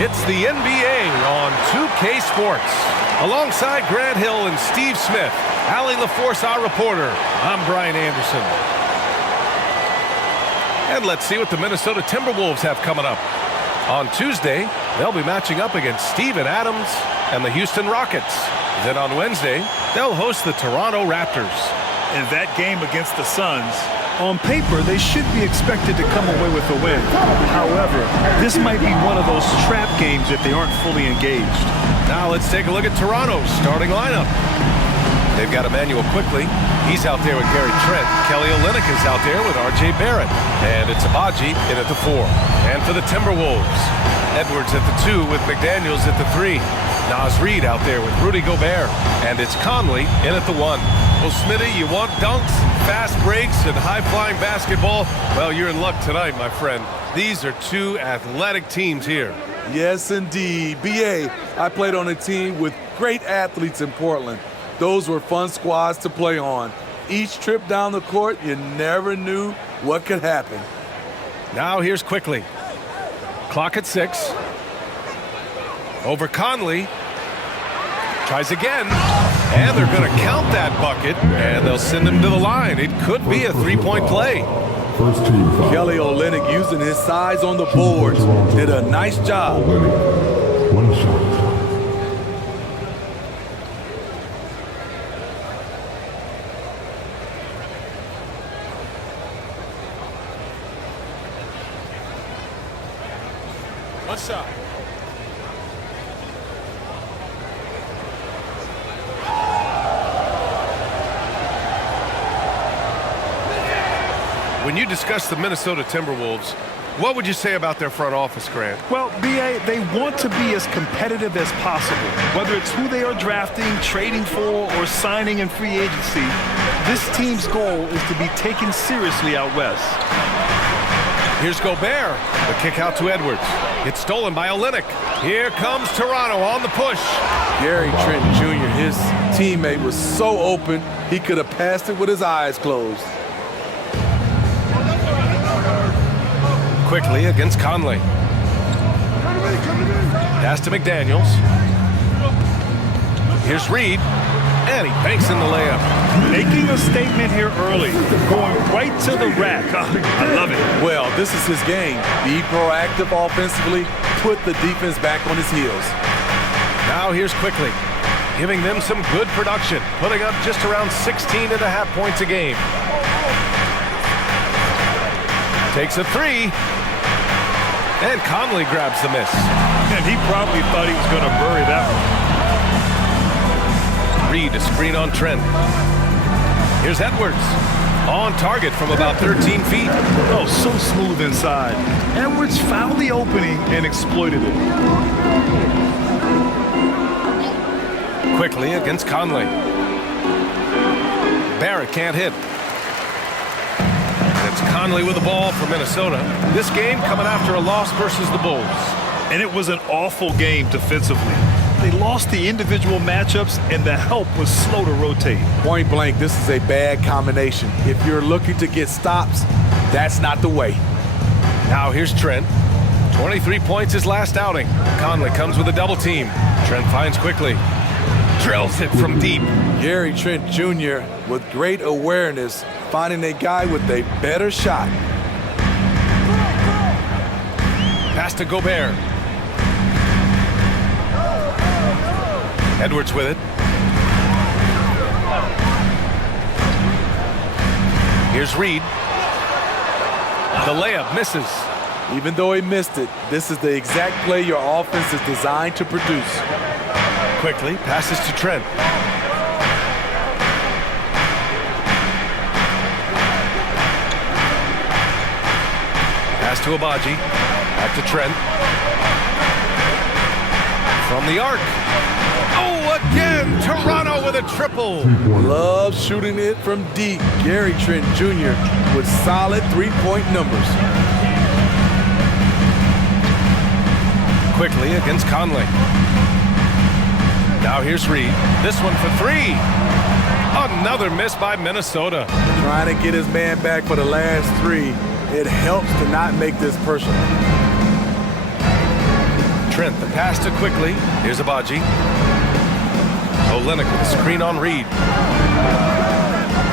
It's the NBA on 2K Sports. Alongside Grant Hill and Steve Smith, Allie LaForce, our reporter, I'm Brian Anderson. And let's see what the Minnesota Timberwolves have coming up. On Tuesday, they'll be matching up against Steven Adams and the Houston Rockets. Then on Wednesday, they'll host the Toronto Raptors. In that game against the Suns, on paper, they should be expected to come away with a win. However, this might be one of those trap games if they aren't fully engaged. Now let's take a look at Toronto's starting lineup. They've got Emmanuel Quickly. He's out there with Gary Trent. Kelly Olynyk is out there with R.J. Barrett. And it's Abaji in at the 4. And for the Timberwolves, Edwards at the 2 with McDaniels at the 3. Naz Reid out there with Rudy Gobert. And it's Conley in at the 1. Well, Smitty, you want dunks, fast breaks, and high-flying basketball? Well, you're in luck tonight, my friend. These are two athletic teams here. Yes, indeed. B.A., I played on a team with great athletes in Portland. Those were fun squads to play on. Each trip down the court, you never knew what could happen. Now here's Quickly. Clock at 6. Over Conley. Tries again. And they're going to count that bucket, and they'll send him to the line. It could be a three-point play. First team foul. Kelly Olynyk using his size on the boards. Did a nice job. Olynyk, 1 shot. What's up? When you discuss the Minnesota Timberwolves, what would you say about their front office, Grant? Well, B.A., they want to be as competitive as possible. Whether it's who they are drafting, trading for, or signing in free agency, this team's goal is to be taken seriously out west. Here's Gobert. The kick out to Edwards. It's stolen by Olynyk. Here comes Toronto on the push. Gary Trent Jr., his teammate, was so open, he could have passed it with his eyes closed. Quickly against Conley. Pass to McDaniels. Here's Reid. And he banks in the layup. Making a statement here early. Going right to the rack. I love it. Well, this is his game. Be proactive offensively. Put the defense back on his heels. Now here's Quickly. Giving them some good production. Putting up just around 16.5 points a game. Takes a 3. And Conley grabs the miss. And he probably thought he was going to bury that one. Reid a screen on Trent. Here's Edwards. On target from about 13 feet. Oh, so smooth inside. Edwards found the opening and exploited it. Quickly against Conley. Barrett can't hit. It's Conley with the ball for Minnesota. This game coming after a loss versus the Bulls. And it was an awful game defensively. They lost the individual matchups, and the help was slow to rotate. Point blank, this is a bad combination. If you're looking to get stops, that's not the way. Now here's Trent. 23 points his last outing. Conley comes with a double team. Trent finds Quickly. Drills it from deep. Gary Trent Jr. with great awareness, finding a guy with a better shot. Pass to Gobert. Edwards with it. Here's Reid. The layup misses. Even though he missed it, this is the exact play your offense is designed to produce. Quickly passes to Trent. Pass to Abaji. Back to Trent. From the arc. Oh, again! Toronto with a triple. Loves shooting it from deep. Gary Trent Jr. with solid three-point numbers. Quickly against Conley. Now here's Reed. This one for three. Another miss by Minnesota. Trying to get his man back for the last three. It helps to not make this personal. Trent, the pass to quickly. Here's Abaji. Olynyk with a screen on Reed.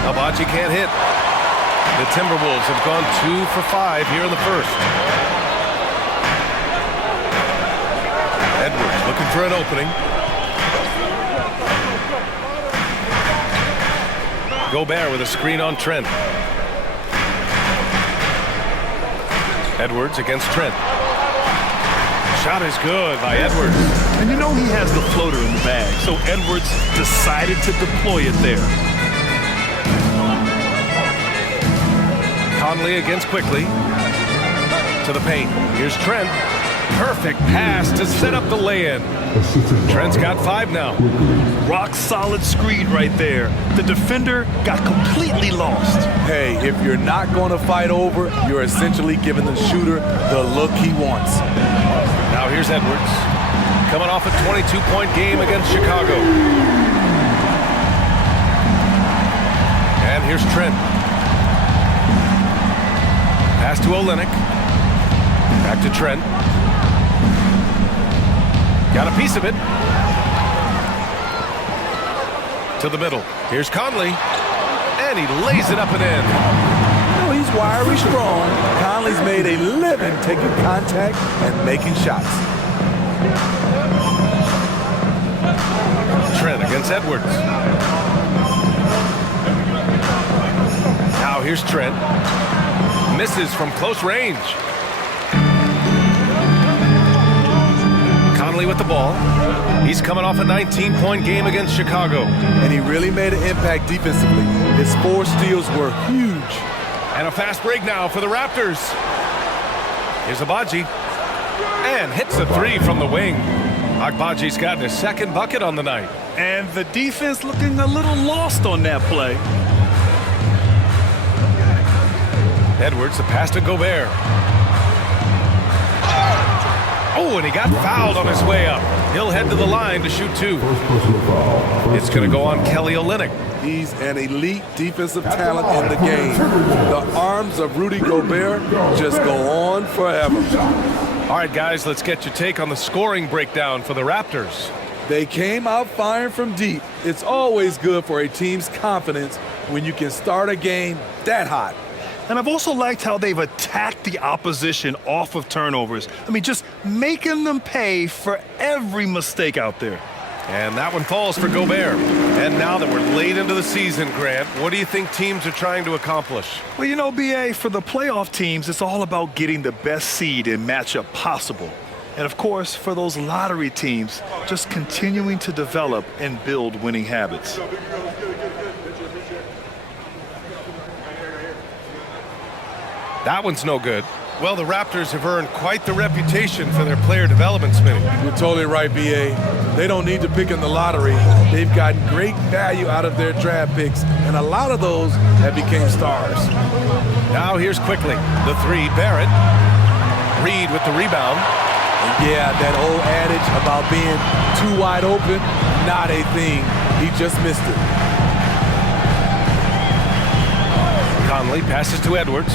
Abaji can't hit. The Timberwolves have gone 2 for 5 here in the first. Edwards looking for an opening. Gobert with a screen on Trent. Edwards against Trent. Shot is good by Edwards. And you know he has the floater in the bag, so Edwards decided to deploy it there. Conley against quickly. To the paint. Here's Trent. Perfect pass to set up the lay-in. Trent's got 5 now. Rock solid screen right there. The defender got completely lost. Hey, if you're not going to fight over, you're essentially giving the shooter the look he wants. Now here's Edwards. Coming off a 22-point game against Chicago. And here's Trent. Pass to Olynyk. Back to Trent. Got a piece of it. To the middle. Here's Conley. And he lays it up and in. Oh, he's wiry strong. Conley's made a living taking contact and making shots. Trent against Edwards. Now here's Trent. Misses from close range. Conley with the ball. He's coming off a 19-point game against Chicago. And he really made an impact defensively. His 4 steals were huge. And a fast break now for the Raptors. Here's Abaji. And hits a 3 from the wing. Agbaji's gotten his 2nd bucket on the night. And the defense looking a little lost on that play. Edwards, the pass to Gobert. Oh, and he got fouled on his way up. He'll head to the line to shoot 2. It's going to go on Kelly Olynyk. He's an elite defensive talent in the game. The arms of Rudy Gobert just go on forever. All right, guys, let's get your take on the scoring breakdown for the Raptors. They came out firing from deep. It's always good for a team's confidence when you can start a game that hot. And I've also liked how they've attacked the opposition off of turnovers. I mean, just making them pay for every mistake out there. And that one falls for Gobert. And now that we're late into the season, Grant, what do you think teams are trying to accomplish? Well, you know, B.A., for the playoff teams, it's all about getting the best seed and matchup possible. And, of course, for those lottery teams, just continuing to develop and build winning habits. That one's no good. Well, the Raptors have earned quite the reputation for their player development, Smitty. You're totally right, B.A. They don't need to pick in the lottery. They've gotten great value out of their draft picks, and a lot of those have become stars. Now here's quickly the 3, Barrett. Reed with the rebound. And yeah, that old adage about being too wide open, not a thing. He just missed it. Conley passes to Edwards.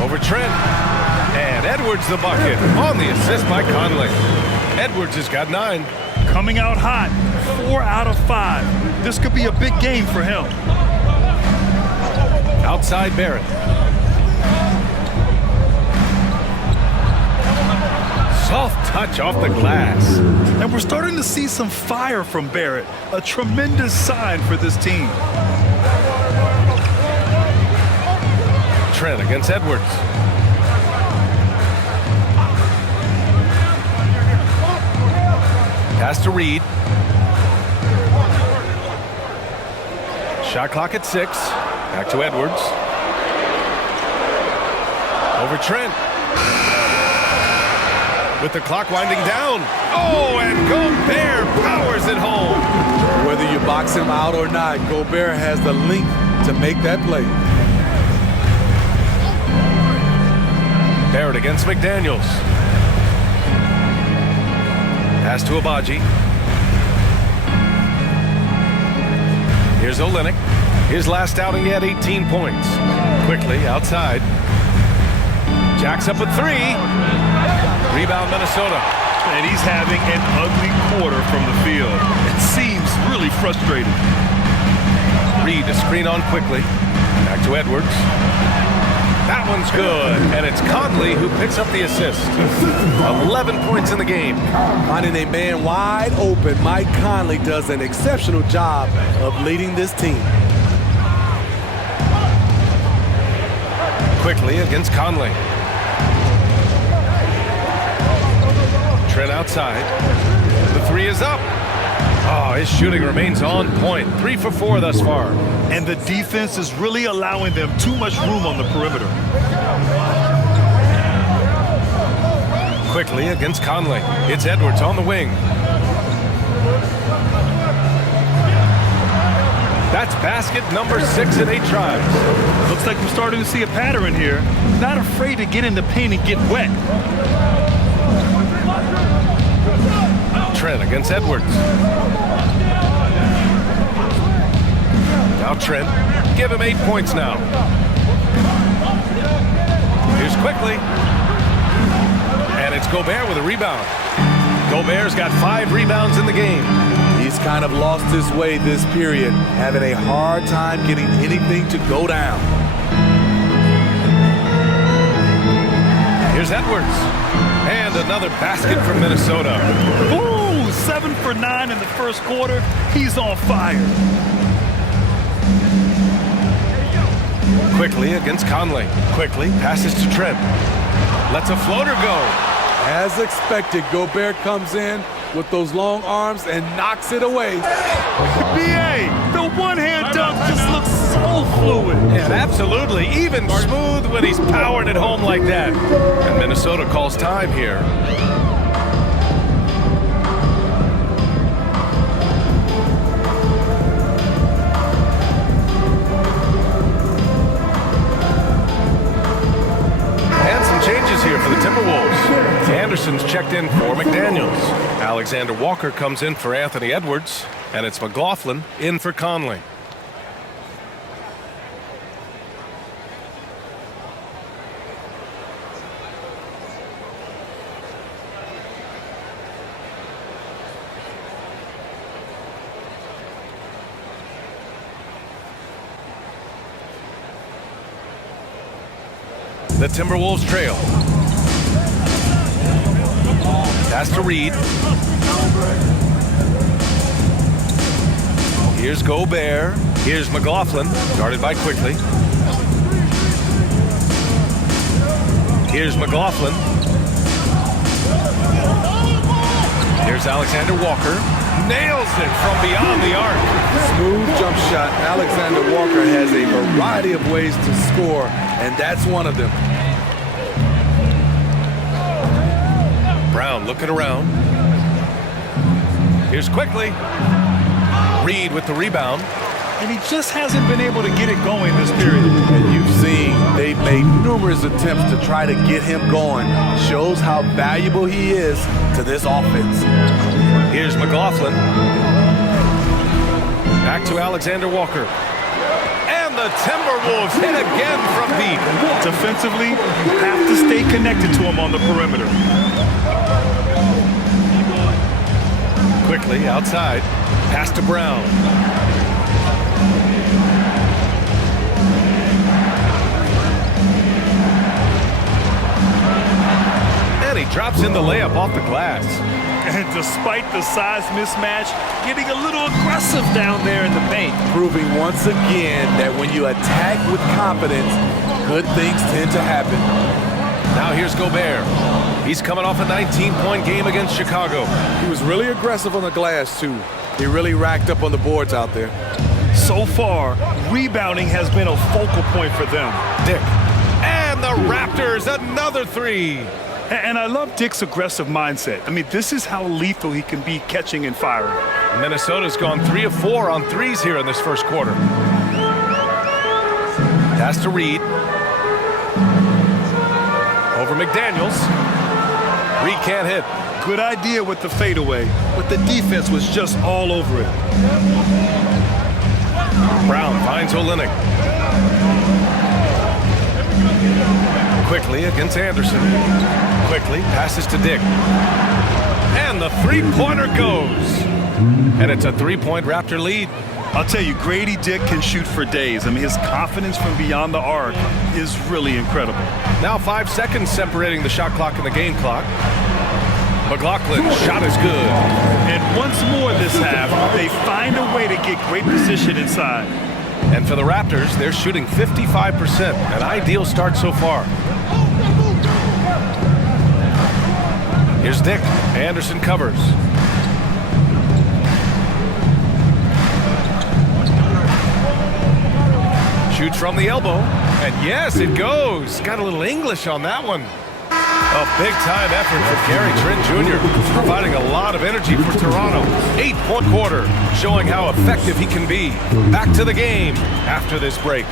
Over Trent. And Edwards the bucket on the assist by Conley. Edwards has got 9. Coming out hot, 4 out of 5. This could be a big game for him. Outside Barrett. Soft touch off the glass. And we're starting to see some fire from Barrett. A tremendous sign for this team. Trent against Edwards. Pass to Reed. Shot clock at 6. Back to Edwards. Over Trent. With the clock winding down. Oh, and Gobert powers it home. Whether you box him out or not, Gobert has the length to make that play. Barrett against McDaniels. Pass to Abaji. Here's Olynyk. His last outing, he had 18 points. Quickly, outside. Jacks up a three. Rebound, Minnesota. And he's having an ugly quarter from the field. It seems really frustrating. Reed to screen on quickly. Back to Edwards. That one's good. And it's Conley who picks up the assist. 11 points in the game. Finding a man wide open, Mike Conley does an exceptional job of leading this team. Quickly against Conley. Trent outside. The three is up. Oh, his shooting remains on point. 3 for 4 thus far. And the defense is really allowing them too much room on the perimeter. Quickly against Conley. It's Edwards on the wing. That's basket number 6 in 8 tries. Looks like we're starting to see a pattern here. Not afraid to get in the paint and get wet. Trent against Edwards. Now Trent. Give him 8 points now. Here's Quickly. And it's Gobert with a rebound. Gobert's got 5 rebounds in the game. He's kind of lost his way this period, having a hard time getting anything to go down. Here's Edwards. And another basket from Minnesota. Ooh, 7 for 9 in the first quarter. He's on fire. Quickly against Conley. Quickly passes to Trent. Lets a floater go. As expected, Gobert comes in with those long arms and knocks it away. BA, the one-hand dunk just looks so fluid. And absolutely, even smooth when he's powering it home like that. And Minnesota calls time here. And some changes here for the Timberwolves. Anderson's checked in for McDaniels. Alexander Walker comes in for Anthony Edwards. And it's McLaughlin in for Conley. The Timberwolves trail. Pass to Reed. Here's Gobert. Here's McLaughlin, guarded by Quickly. Here's McLaughlin. Here's Alexander Walker. Nails it from beyond the arc. Smooth jump shot. Alexander Walker has a variety of ways to score, and that's one of them. Brown looking around. Here's Quickly. Reed with the rebound. And he just hasn't been able to get it going this period. And you've seen they've made numerous attempts to try to get him going. Shows how valuable he is to this offense. Here's McLaughlin. Back to Alexander Walker. And the Timberwolves hit again from deep. Defensively, you have to stay connected to him on the perimeter. Quickly outside. Pass to Brown. And he drops in the layup off the glass. And despite the size mismatch, getting a little aggressive down there in the paint. Proving once again that when you attack with confidence, good things tend to happen. Now here's Gobert. He's coming off a 19-point game against Chicago. He was really aggressive on the glass, too. He really racked up on the boards out there. So far, rebounding has been a focal point for them. Dick. And the Raptors, another three. And I love Dick's aggressive mindset. I mean, this is how lethal he can be catching and firing. Minnesota's gone 3 of 4 on threes here in this first quarter. Pass to Reed. Over McDaniels. Reed can't hit. Good idea with the fadeaway, but the defense was just all over it. Brown finds Olynyk. Quickly against Anderson. Quickly passes to Dick. And the three-pointer goes. And it's a three-point Raptor lead. I'll tell you, Grady Dick can shoot for days. I mean, his confidence from beyond the arc is really incredible. Now 5 seconds separating the shot clock and the game clock. McLaughlin's shot is good. And once more this half, they find a way to get great position inside. And for the Raptors, they're shooting 55%, an ideal start so far. Here's Dick. Anderson covers. Shoots from the elbow, and yes, it goes. Got a little English on that one. A big-time effort for Gary Trent Jr., providing a lot of energy for Toronto. 8-point quarter, showing how effective he can be. Back to the game after this break.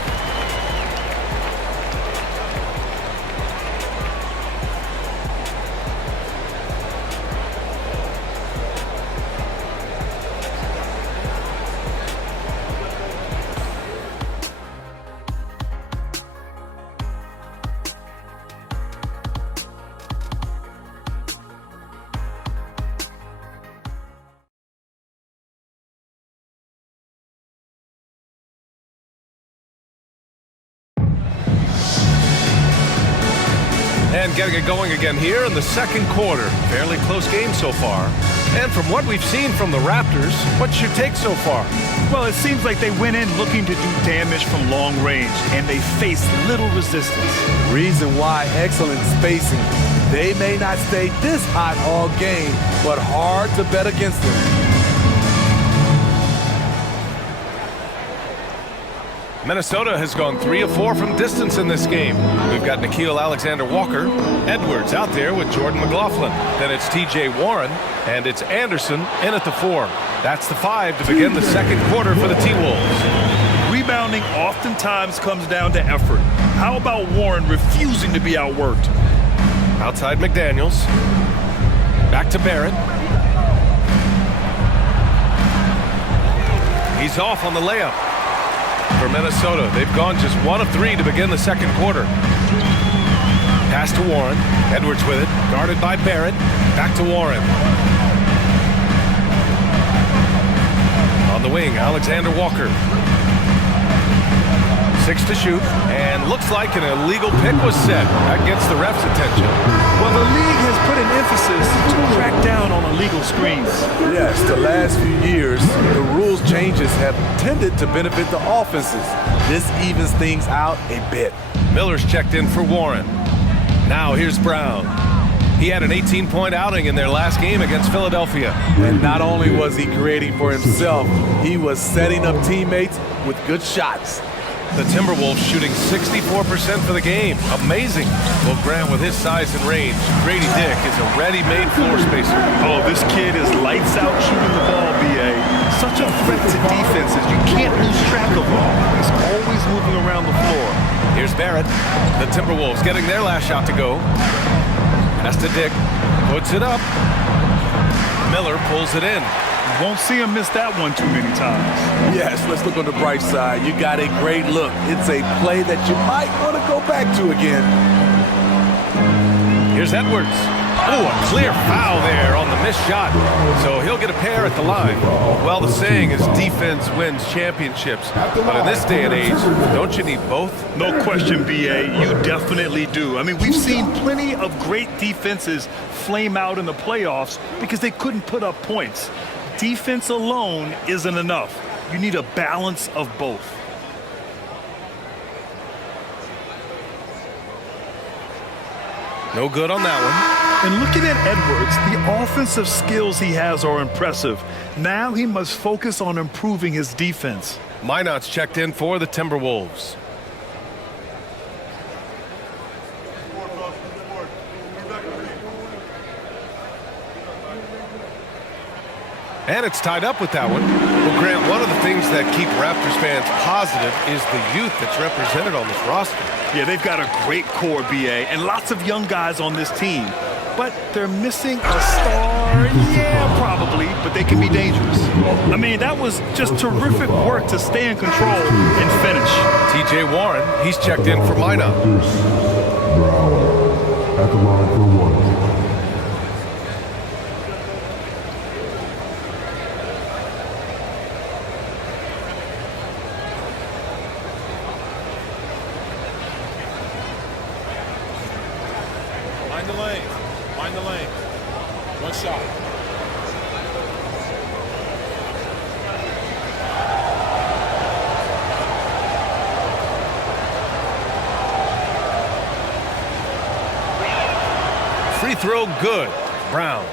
And getting it going again here in the second quarter. Fairly close game so far. And from what we've seen from the Raptors, what's your take so far? Well, it seems like they went in looking to do damage from long range, and they faced little resistance. Reason why: excellent spacing. They may not stay this hot all game, but hard to bet against them. Minnesota has gone 3 of 4 from distance in this game. We've got Nickeil Alexander-Walker, Edwards out there with Jordan McLaughlin. Then it's T.J. Warren, and it's Anderson in at the 4. That's the 5 to begin the second quarter for the T-Wolves. Rebounding oftentimes comes down to effort. How about Warren refusing to be outworked? Outside McDaniels. Back to Barrett. He's off on the layup. For Minnesota, they've gone just 1 of 3 to begin the second quarter. Pass to Warren. Edwards with it. Guarded by Barrett. Back to Warren. On the wing, Alexander Walker. 6 to shoot. And looks like an illegal pick was set. That gets the ref's attention. Well, the league has put an emphasis to crack down on illegal screens. Yes, the last few years, the rules changes have tended to benefit the offenses. This evens things out a bit. Miller's checked in for Warren. Now here's Brown. He had an 18-point outing in their last game against Philadelphia. And not only was he creating for himself, he was setting up teammates with good shots. The Timberwolves shooting 64% for the game. Amazing. Well, Grant, with his size and range, Grady Dick is a ready-made floor spacer. Oh, this kid is lights out shooting the ball, B.A. Such a threat to defenses. You can't lose track of him. He's always moving around the floor. Here's Barrett. The Timberwolves getting their last shot to go. Pass to Dick. Puts it up. Miller pulls it in. You won't see him miss that one too many times. Yes, let's look on the bright side. You got a great look. It's a play that you might want to go back to again. Here's Edwards. Oh, a clear foul there on the missed shot. So he'll get a pair at the line. Well, the saying is defense wins championships. But in this day and age, don't you need both? No question, B.A. You definitely do. I mean, we've seen plenty of great defenses flame out in the playoffs because they couldn't put up points. Defense alone isn't enough. You need a balance of both. No good on that one. And looking at Edwards, the offensive skills he has are impressive. Now he must focus on improving his defense. Minot's checked in for the Timberwolves. And it's tied up with that one. Well, Grant, one of the things that keep Raptors fans positive is the youth that's represented on this roster. Yeah, they've got a great core, B.A., and lots of young guys on this team. but they're missing a star. Yeah, probably, but they can be dangerous. I mean, that was just terrific work to stay in control and finish. TJ Warren, he's checked in for lineup. Deuce. Brown. At the line for 1. Mind the lane. Mind the lane. One shot. Free throw good. Brown.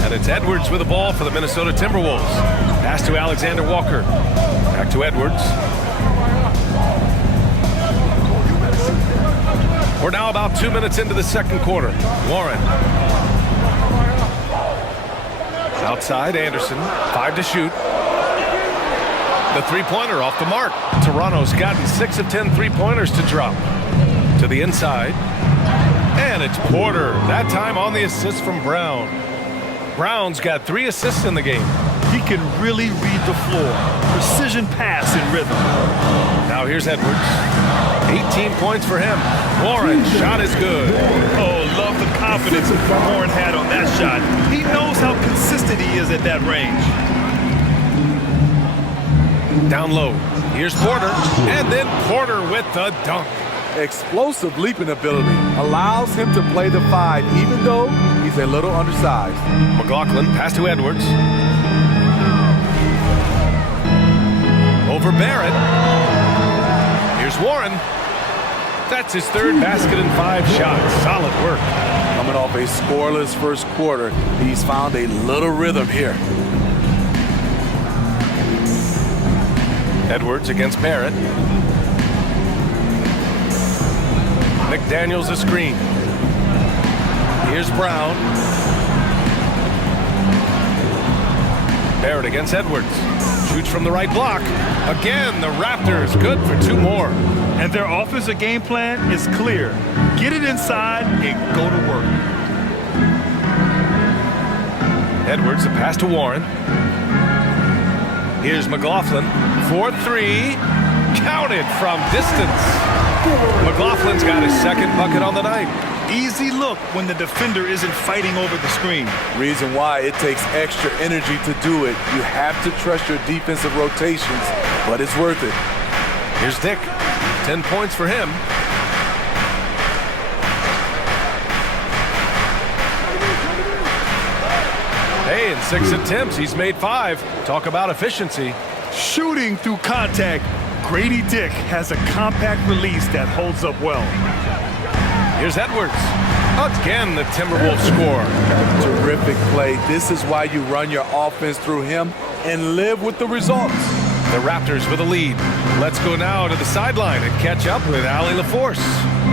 And it's Edwards with the ball for the Minnesota Timberwolves. Pass to Alexander Walker. Back to Edwards. We're now about 2 minutes into the second quarter. Warren. Outside, Anderson. 5 to shoot. The three-pointer off the mark. Toronto's gotten 6 of 10 three-pointers to drop. To the inside. And it's Porter. That time on the assist from Brown. Brown's got 3 assists in the game. He can really read the floor. Precision pass and rhythm. Now here's Edwards. 18 points for him. Warren, shot is good. Oh, love the confidence Warren had on that shot. He knows how consistent he is at that range. Down low. Here's Porter. And then Porter with the dunk. Explosive leaping ability allows him to play the 5 even though he's a little undersized. McLaughlin, pass to Edwards. Over Barrett. Here's Warren. That's his 3rd basket and 5 shots. Solid work. Coming off a scoreless first quarter, he's found a little rhythm here. Edwards against Barrett. McDaniels a screen. Here's Brown. Barrett against Edwards. Shoots from the right block. Again, the Raptors good for 2 more. And their offensive game plan is clear. Get it inside and go to work. Edwards, a pass to Warren. Here's McLaughlin. 4-3. Counted from distance. McLaughlin's got his 2nd bucket on the night. Easy look when the defender isn't fighting over the screen. Reason why it takes extra energy to do it. You have to trust your defensive rotations, but it's worth it. Here's Dick. 10 points for him. Hey, in 6 attempts, he's made 5. Talk about efficiency. Shooting through contact, Grady Dick has a compact release that holds up well. Here's Edwards. Again, the Timberwolves score. Terrific play. This is why you run your offense through him and live with the results. The Raptors with a lead. Let's go now to the sideline and catch up with Allie LaForce.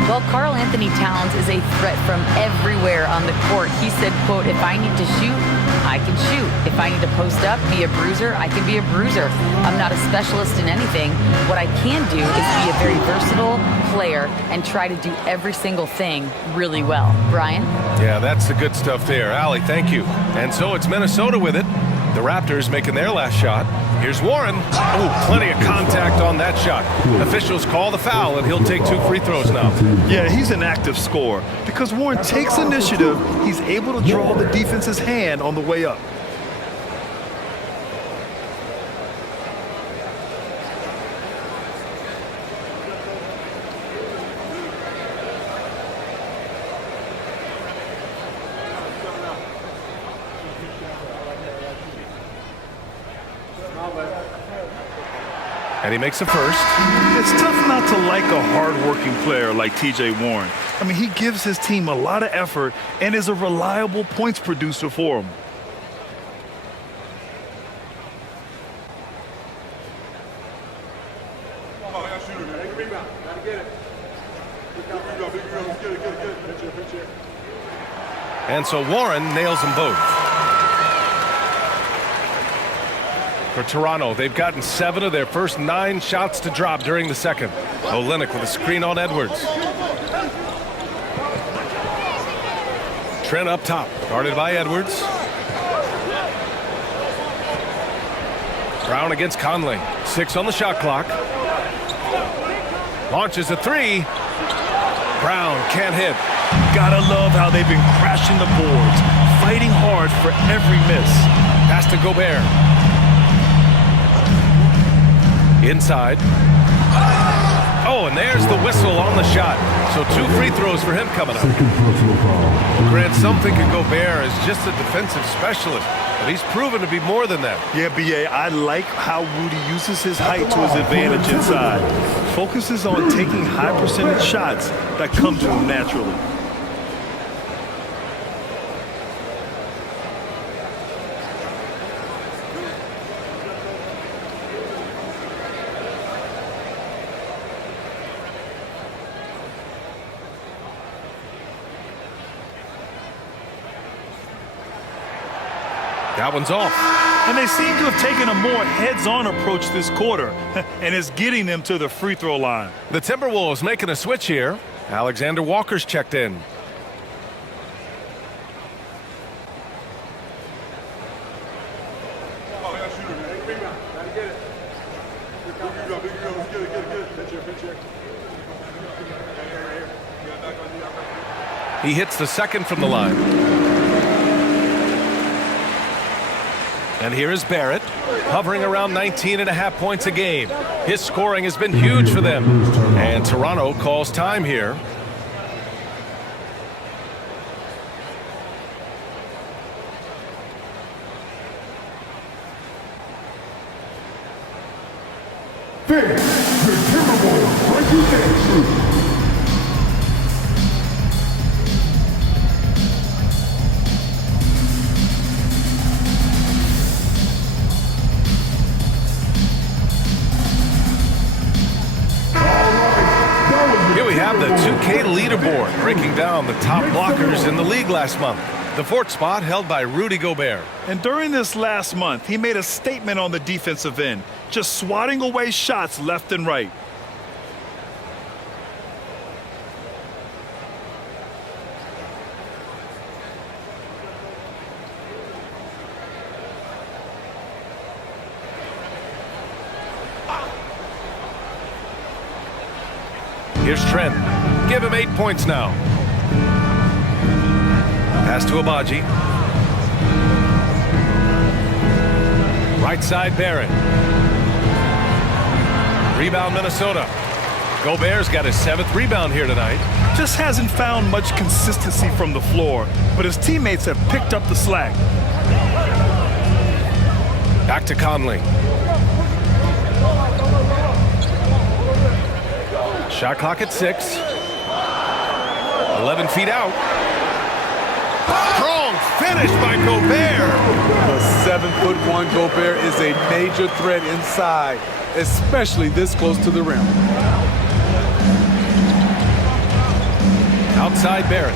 Well, Karl Anthony Towns is a threat from everywhere on the court. He said, quote, if I need to shoot, I can shoot. If I need to post up, be a bruiser, I can be a bruiser. I'm not a specialist in anything. What I can do is be a very versatile player and try to do every single thing really well. Brian? Yeah, that's the good stuff there. Allie, thank you. And so it's Minnesota with it. The Raptors making their last shot. Here's Warren. Oh, plenty of contact on that shot. Officials call the foul, and he'll take 2 free throws now. Yeah, he's an active scorer. Because Warren takes initiative, he's able to draw the defense's hand on the way up. And he makes a first. It's tough not to like a hard-working player like TJ Warren. I mean, he gives his team a lot of effort and is a reliable points producer for them. And so Warren nails them both. For Toronto, they've gotten 7 of their first 9 shots to drop during the second. Olynyk with a screen on Edwards. Trent up top, guarded by Edwards. Brown against Conley. 6 on the shot clock. Launches a 3. Brown can't hit. Gotta love how they've been crashing the boards, fighting hard for every miss. Pass to Gobert. Inside. Oh, and there's the whistle on the shot. So 2 free throws for him coming up. Second personal foul. Grant, some think of Gobert as just a defensive specialist, but he's proven to be more than that. Yeah, B.A., I like how Rudy uses his height to his advantage inside. Focuses on taking high percentage shots that come to him naturally. That one's off. And they seem to have taken a more heads-on approach this quarter, and it's getting them to the free throw line. The Timberwolves making a switch here. Alexander Walker's checked in. He hits the second from the line. And here is Barrett, hovering around 19.5 points a game. His scoring has been huge for them. And Toronto calls time here. Finish the Timberwolves regulation. Here we have the 2K leaderboard breaking down the top blockers in the league last month. The 4th spot held by Rudy Gobert. And during this last month, he made a statement on the defensive end, just swatting away shots left and right. Here's Trent. Give him 8 points now. Pass to Abaji. Right side Barrett. Rebound Minnesota. Gobert's got his 7th rebound here tonight. Just hasn't found much consistency from the floor, but his teammates have picked up the slack. Back to Conley. Shot clock at 6. 11 feet out. Strong finish by Gobert. The 7'1" Gobert is a major threat inside, especially this close to the rim. Outside Barrett.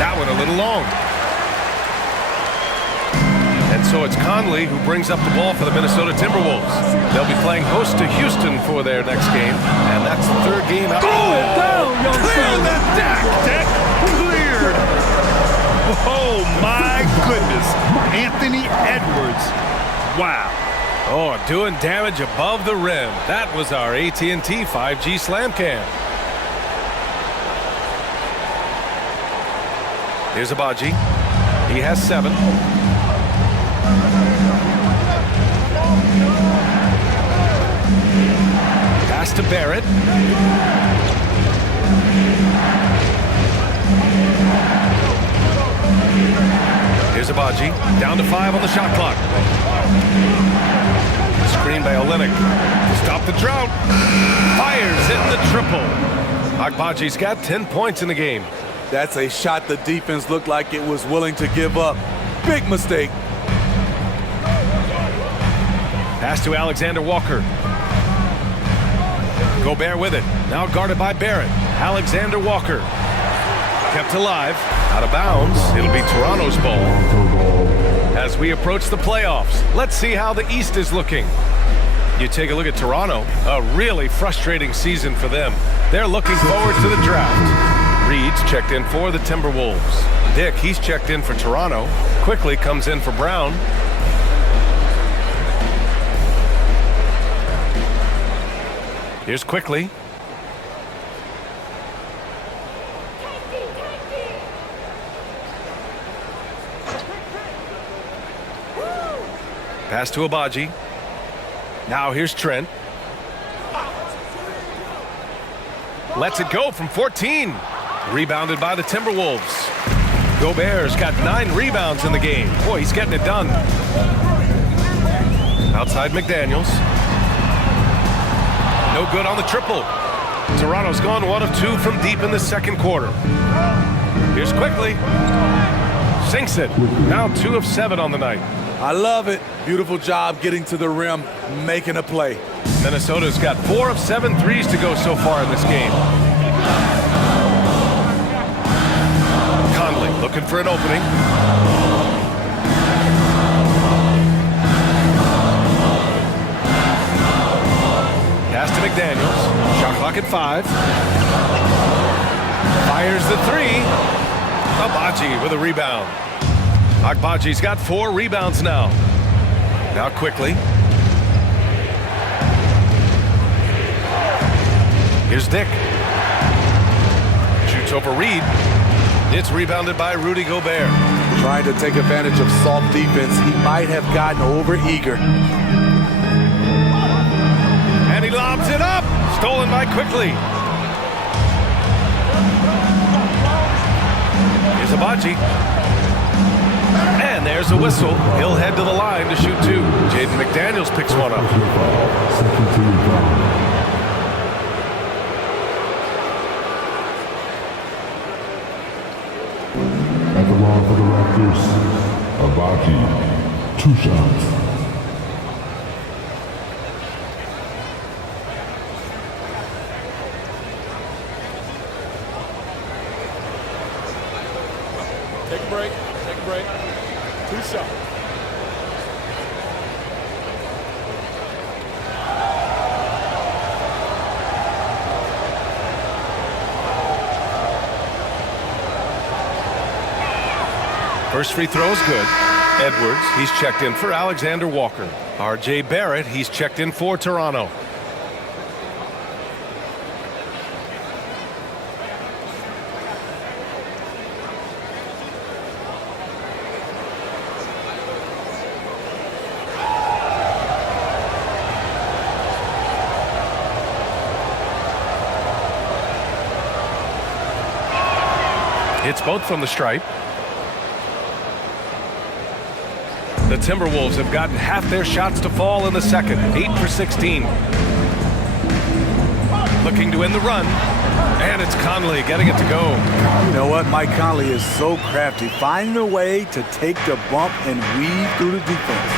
That one a little long. And so it's Conley who brings up the ball for the Minnesota Timberwolves. They'll be playing host to Houston for their next game, and that's the 3rd game out. Clear the deck! Deck cleared. Oh, my goodness. Anthony Edwards. Wow. Oh, doing damage above the rim. That was our AT&T 5G Slam Cam. Here's Abaji. He has 7. Pass to Barrett. Here's Abaji. Down to 5 on the shot clock. Screen by Olynyk. Stop the drought. Fires in the triple. Agbaji's got 10 points in the game. That's a shot the defense looked like it was willing to give up. Big mistake. Pass to Alexander Walker. Gobert with it. Now guarded by Barrett. Alexander Walker. Kept alive. Out of bounds. It'll be Toronto's ball. As we approach the playoffs, let's see how the East is looking. You take a look at Toronto. A really frustrating season for them. They're looking forward to the draft. Reed's checked in for the Timberwolves. Dick, he's checked in for Toronto. Quickly comes in for Brown. Here's Quickly. Pass to Abaji. Now here's Trent. Lets it go from 14. Rebounded by the Timberwolves. Gobert's got 9 rebounds in the game. Boy, he's getting it done. Outside McDaniels. No good on the triple. Toronto's gone 1 of 2 from deep in the second quarter. Here's Quickly. Sinks it. Now 2 of 7 on the night. I love it. Beautiful job getting to the rim, making a play. Minnesota's got 4 of 7 threes to go so far in this game. Conley looking for an opening. Pass to McDaniels. Shot clock at 5. Fires the 3. Abaji with a rebound. Agbaji's got 4 rebounds now. Now Quickly. Here's Dick. Shoots over Reed. It's rebounded by Rudy Gobert. Trying to take advantage of soft defense. He might have gotten over-eager. And he lobs it up. Stolen by Quickly. Here's Abaji. And there's a whistle. He'll head to the line to shoot 2. Jaden McDaniels picks one up. Second team foul. At the line for the Raptors, Abaji, 2 shots. Take a break. Take a break. 2 shots. First free throw is good. Edwards, he's checked in for Alexander Walker. RJ Barrett, he's checked in for Toronto. Hits both from the stripe. The Timberwolves have gotten half their shots to fall in the second. 8 for 16. Looking to end the run. And it's Conley getting it to go. You know what? Mike Conley is so crafty. Finding a way to take the bump and weave through the defense.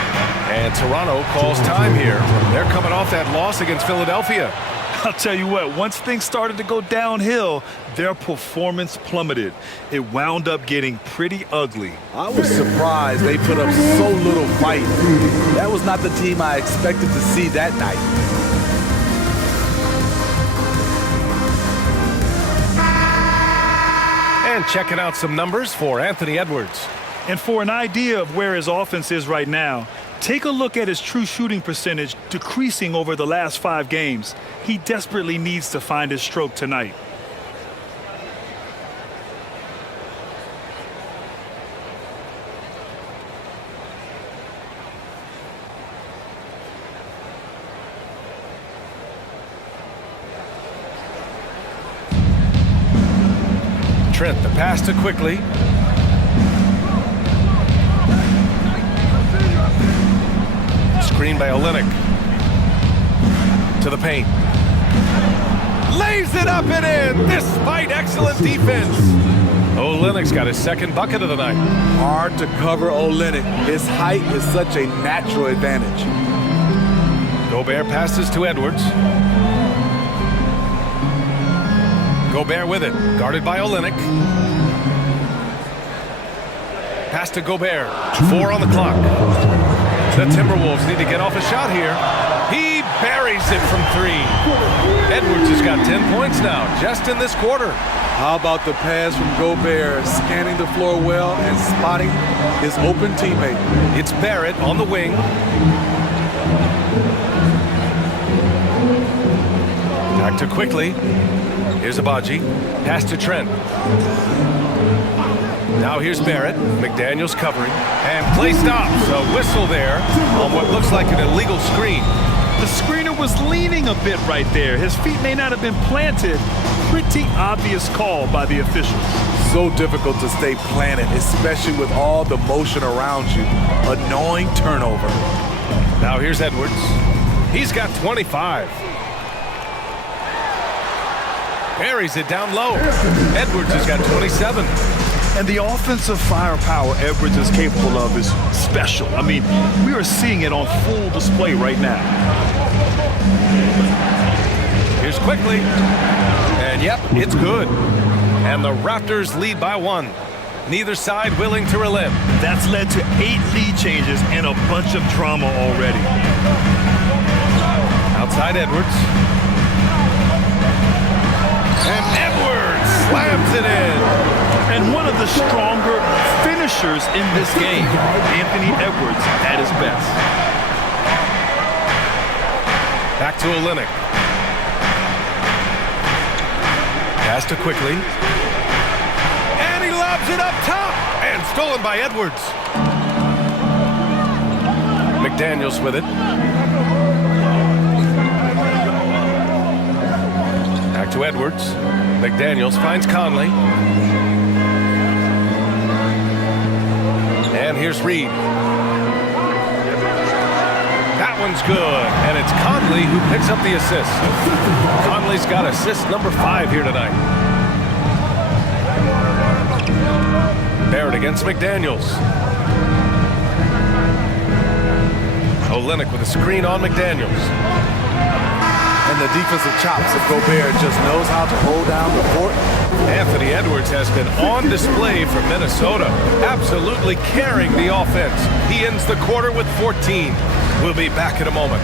And Toronto calls time here. They're coming off that loss against Philadelphia. I'll tell you what, once things started to go downhill, their performance plummeted. It wound up getting pretty ugly. I was surprised they put up so little fight. That was not the team I expected to see that night. And checking out some numbers for Anthony Edwards. And for an idea of where his offense is right now, take a look at his true shooting percentage decreasing over the last 5 games. He desperately needs to find his stroke tonight. Trent, the pass to Quickly. Screen by Olynyk. To the paint. Lays it up and in, despite excellent defense. Olynyk's got his second bucket of the night. Hard to cover Olynyk. His height is such a natural advantage. Gobert passes to Edwards. Gobert with it, guarded by Olynyk. Pass to Gobert, 4 on the clock. The Timberwolves need to get off a shot here. He buries it from 3. Edwards has got 10 points now, just in this quarter. How about the pass from Gobert, scanning the floor well and spotting his open teammate? It's Barrett on the wing. Back to quickly. Here's Abaji. Pass to Trent. Now here's Barrett. McDaniels covering. And play stops. A whistle there on what looks like an illegal screen. The screener was leaning a bit right there. His feet may not have been planted. Pretty obvious call by the officials. So difficult to stay planted, especially with all the motion around you. Annoying turnover. Now here's Edwards. He's got 25. Buries it down low. Edwards has got 27. And the offensive firepower Edwards is capable of is special. I mean, we are seeing it on full display right now. Here's quickly. And yep, it's good. And the Raptors lead by 1. Neither side willing to relent. That's led to 8 lead changes and a bunch of drama already. Outside Edwards. And Edwards slams it in. And one of the stronger finishers in this game, Anthony Edwards at his best. Back to Olynyk. Pass to quickly. And he lobs it up top. And stolen by Edwards. McDaniels with it. Back to Edwards. McDaniels finds Conley. And here's Reed. That one's good. And it's Conley who picks up the assist. Conley's got assist number 5 here tonight. Barrett against McDaniels. Olynyk with a screen on McDaniels. And the defensive chops of Gobert just knows how to hold down the fort. Anthony Edwards has been on display for Minnesota, absolutely carrying the offense. He ends the quarter with 14. We'll be back in a moment.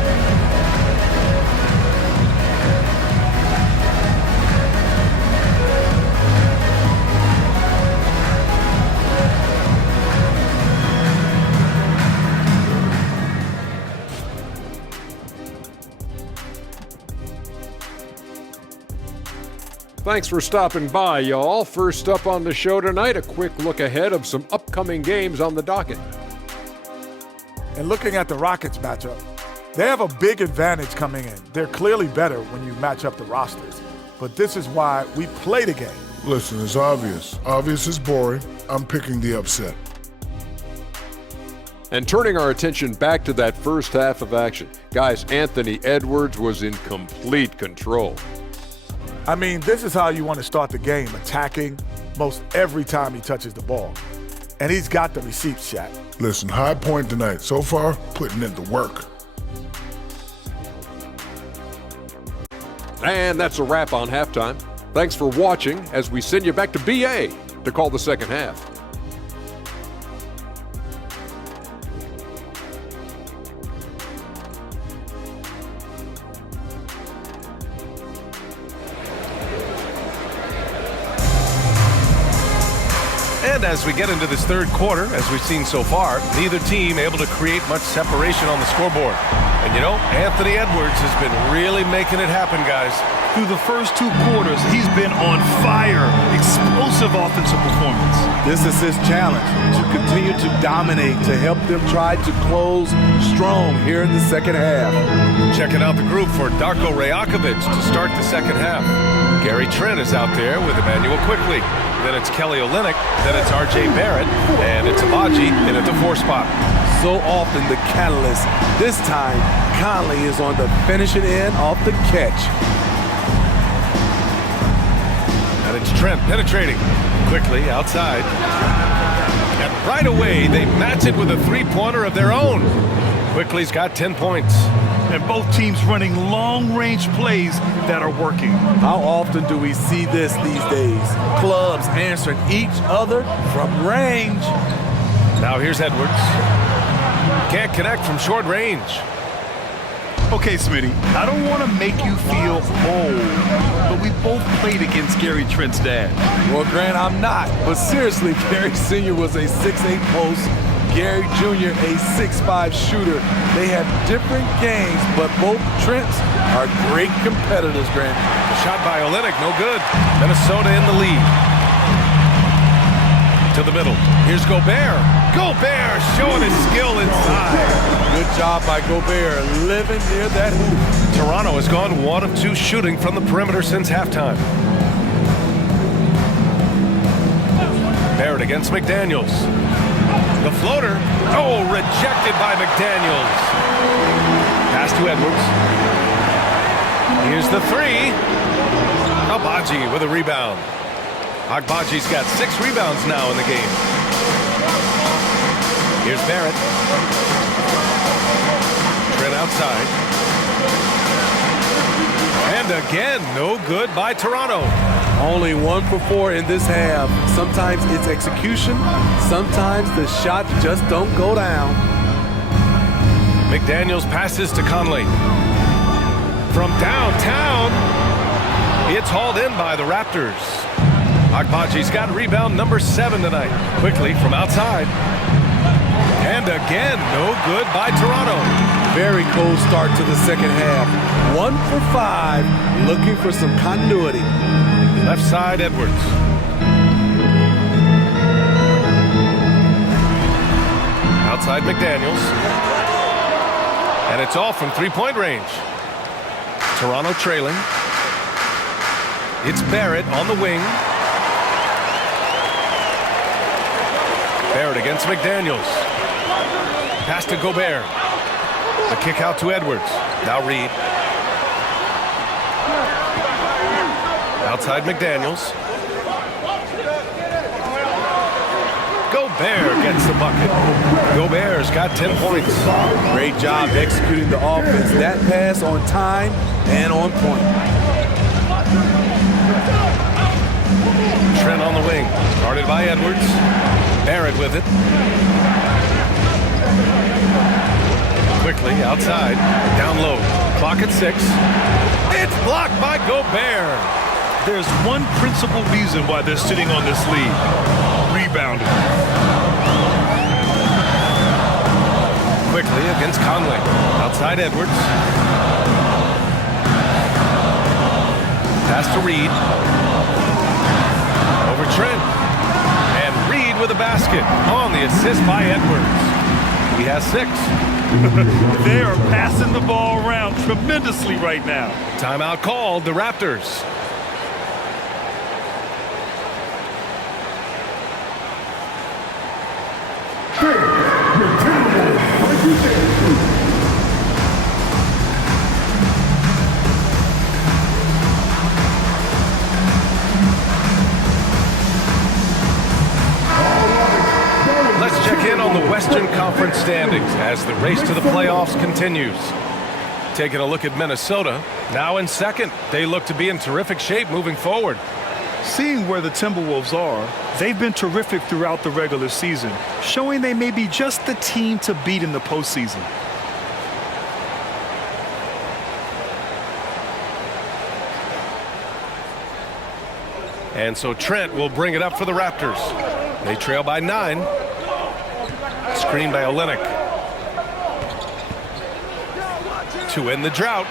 Thanks for stopping by, y'all. First up on the show tonight, a quick look ahead of some upcoming games on the docket. And looking at the Rockets matchup, they have a big advantage coming in. They're clearly better when you match up the rosters. But this is why we play the game. Listen, it's obvious. Obvious is boring. I'm picking the upset. And turning our attention back to that first half of action, guys, Anthony Edwards was in complete control. I mean, this is how you want to start the game, attacking most every time he touches the ball. And he's got the receipts, Shaq. Listen, high point tonight. So far, putting in the work. And that's a wrap on halftime. Thanks for watching as we send you back to BA to call the second half. And as we get into this third quarter, as we've seen so far, neither team able to create much separation on the scoreboard. And you know, Anthony Edwards has been really making it happen, guys. Through the first 2 quarters, he's been on fire. Explosive offensive performance. This is his challenge, to continue to dominate, to help them try to close strong here in the second half. Checking out the group for Darko Rajakovic to start the second half. Gary Trent is out there with Emmanuel Quickly. Then it's Kelly Olynyk. Then it's R.J. Barrett. And it's Abaji in at the 4 spot. So often the catalyst. This time, Conley is on the finishing end off the catch. And it's Trent penetrating. Quickly outside. And right away, they match it with a 3-pointer of their own. Quickly's got 10 points. And both teams running long-range plays that are working. How often do we see this these days? Clubs answering each other from range. Now here's Edwards. Can't connect from short range. Okay, Smitty, I don't want to make you feel old, but we both played against Gary Trent's dad. Well, Grant, I'm not. But seriously, Gary Sr. was a 6'8 post, Gary Jr. a 6'5 shooter. They have different games, but both Trents are great competitors, Grant. Shot by Olynyk, no good. Minnesota in the lead. To the middle. Here's Gobert. Gobert showing his skill inside. Good job by Gobert, living near that hoop. Toronto has gone 1 of 2 shooting from the perimeter since halftime. Barrett against McDaniels. The floater. Oh, rejected by McDaniels. Pass to Edwards. Here's the 3. Agbaji with a rebound. Agbaji's got 6 rebounds now in the game. Here's Barrett. Trent outside. And again, no good by Toronto. Only 1 for 4 in this half. Sometimes it's execution. Sometimes the shots just don't go down. McDaniels passes to Conley. From downtown, it's hauled in by the Raptors. Agbaji's got rebound number 7 tonight. Quickly from outside. And again, no good by Toronto. Very cold start to the second half. 1 for 5, looking for some continuity. Left side, Edwards. Outside, McDaniels. And it's off from 3-point range. Toronto trailing. It's Barrett on the wing. Barrett against McDaniels. Pass to Gobert. The kick out to Edwards. Now Reed. Outside McDaniels. Gobert gets the bucket. Gobert's got 10 points. Great job executing the offense. That pass on time and on point. Trent on the wing. Guarded by Edwards. Barrett with it. Quickly outside. Down low. Clock at 6. It's blocked by Gobert. There's one principal reason why they're sitting on this lead. Rebounding. Quickly against Conley. Outside Edwards. Pass to Reed. Over Trent. And Reed with a basket on the assist by Edwards. He has 6. They are passing the ball around tremendously right now. Timeout called, the Raptors. Let's check in on the Western Conference standings as the race to the playoffs continues. Taking a look at Minnesota, now in second. They look to be in terrific shape moving forward. Seeing where the Timberwolves are, they've been terrific throughout the regular season, showing they may be just the team to beat in the postseason. And so Trent will bring it up for the Raptors. They trail by 9. Screen by Olynyk. To end the drought.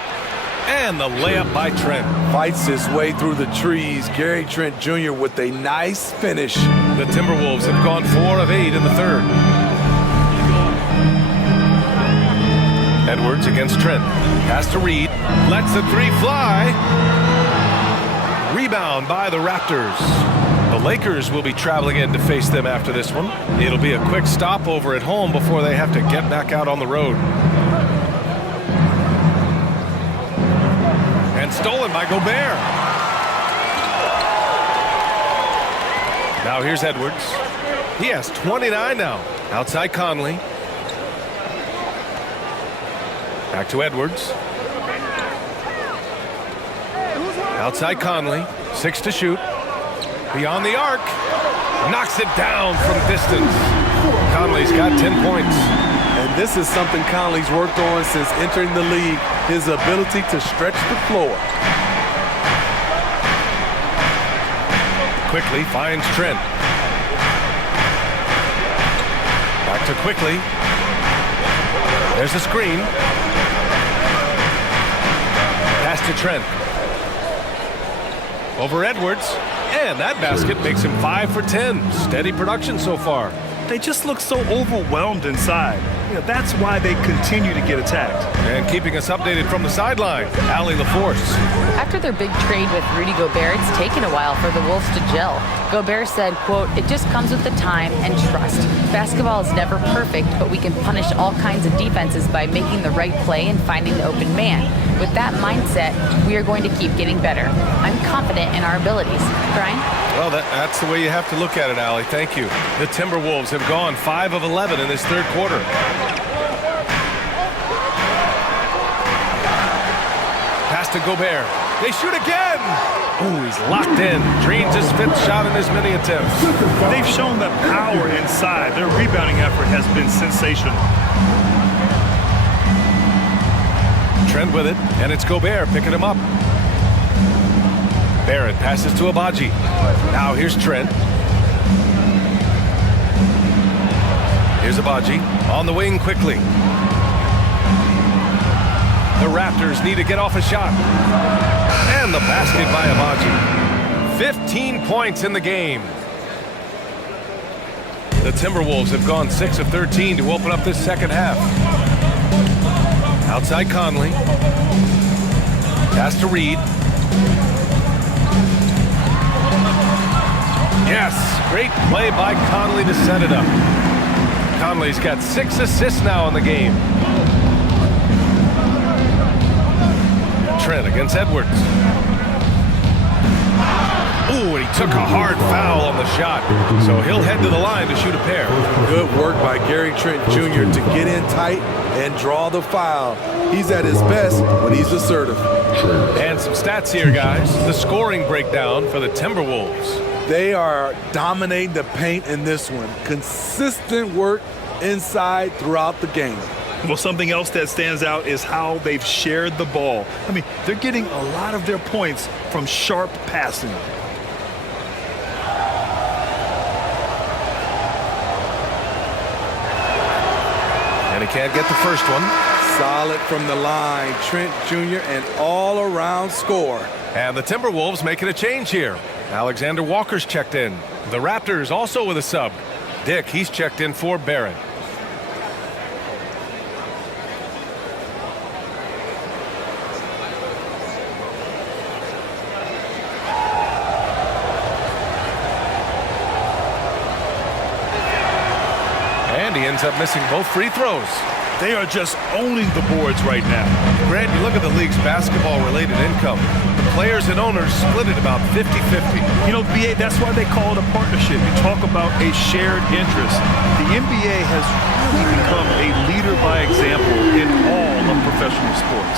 And the layup by Trent. Fights his way through the trees. Gary Trent Jr. with a nice finish. The Timberwolves have gone 4 of 8 in the third. Edwards against Trent. Pass to Reed. Lets the 3 fly. Rebound by the Raptors. The Lakers will be traveling in to face them after this one. It'll be a quick stopover at home before they have to get back out on the road. And stolen by Gobert. Now here's Edwards. He has 29 now. Outside Conley. Back to Edwards. Outside Conley. 6 to shoot. Beyond the arc. Knocks it down from distance. Conley's got 10 points. And this is something Conley's worked on since entering the league. his ability to stretch the floor. Quickly finds Trent. Back to Quickly. There's a screen. Pass to Trent. Over Edwards. And that basket makes him 5 for 10. Steady production so far. They just look so overwhelmed inside. That's why they continue to get attacked. And keeping us updated from the sideline, Allie LaForce. After their big trade with Rudy Gobert, it's taken a while for the Wolves to gel. Gobert said, quote, "It just comes with the time and trust. Basketball is never perfect, but we can punish all kinds of defenses by making the right play and finding the open man. With that mindset, we are going to keep getting better. I'm confident in our abilities." Brian? Well, that's the way you have to look at it, Allie. Thank you. The Timberwolves have gone 5 of 11 in this third quarter. Pass to Gobert. They shoot again. Ooh, he's locked in. Drains his 5th shot in as many attempts. They've shown the power inside. Their rebounding effort has been sensational. Trent with it, and it's Gobert picking him up. Barrett passes to Abaji. Now here's Trent. Here's Abaji on the wing quickly. The Raptors need to get off a shot. And the basket by Abaji. 15 points in the game. The Timberwolves have gone 6 of 13 to open up this second half. Outside Conley. Pass to Reed. Yes, great play by Conley to set it up. Conley's got 6 assists now in the game. Trent against Edwards. Ooh, and he took a hard foul on the shot. So he'll head to the line to shoot a pair. Good work by Gary Trent Jr. to get in tight and draw the foul. He's at his best when he's assertive. And some stats here, guys. The scoring breakdown for the Timberwolves. They are dominating the paint in this one. Consistent work inside throughout the game. Well, something else that stands out is how they've shared the ball. I mean, they're getting a lot of their points from sharp passing. And he can't get the first one. Solid from the line. Trent Jr. an all-around score. And the Timberwolves making a change here. Alexander Walker's checked in. The Raptors also with a sub. Dick, he's checked in for Barrett. And he ends up missing both free throws. They are just owning the boards right now. Grant, you look at the league's basketball-related income. The players and owners split it about 50-50. You know, BA, that's why they call it a partnership. You talk about a shared interest. The NBA has really become a leader by example in all of professional sports.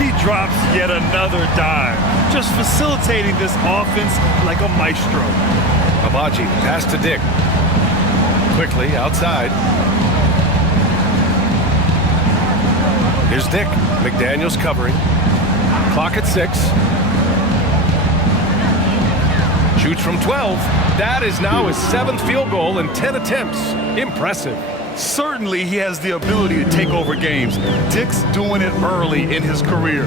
He drops yet another dime, just facilitating this offense like a maestro. Abaji, pass to Dick. Quickly, outside. Here's Dick. McDaniels covering. Clock at 6. Shoots from 12. That is now his 7th field goal in 10 attempts. Impressive. Certainly he has the ability to take over games. Dick's doing it early in his career.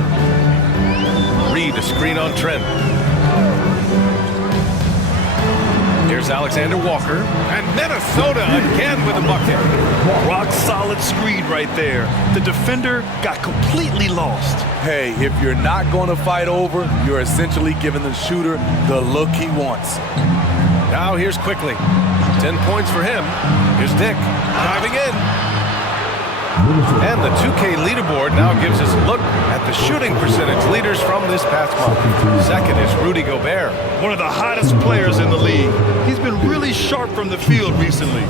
Reed, a screen on Trent. Here's Alexander Walker. And Minnesota again with a bucket. Rock solid screen right there. The defender got completely lost. Hey, if you're not going to fight over, you're essentially giving the shooter the look he wants. Now here's Quickly. 10 points for him. Here's Dick driving in. And the 2K leaderboard now gives us a look at the shooting percentage leaders from this past month. Second is Rudy Gobert. One of the hottest players in the league. He's been really sharp from the field recently.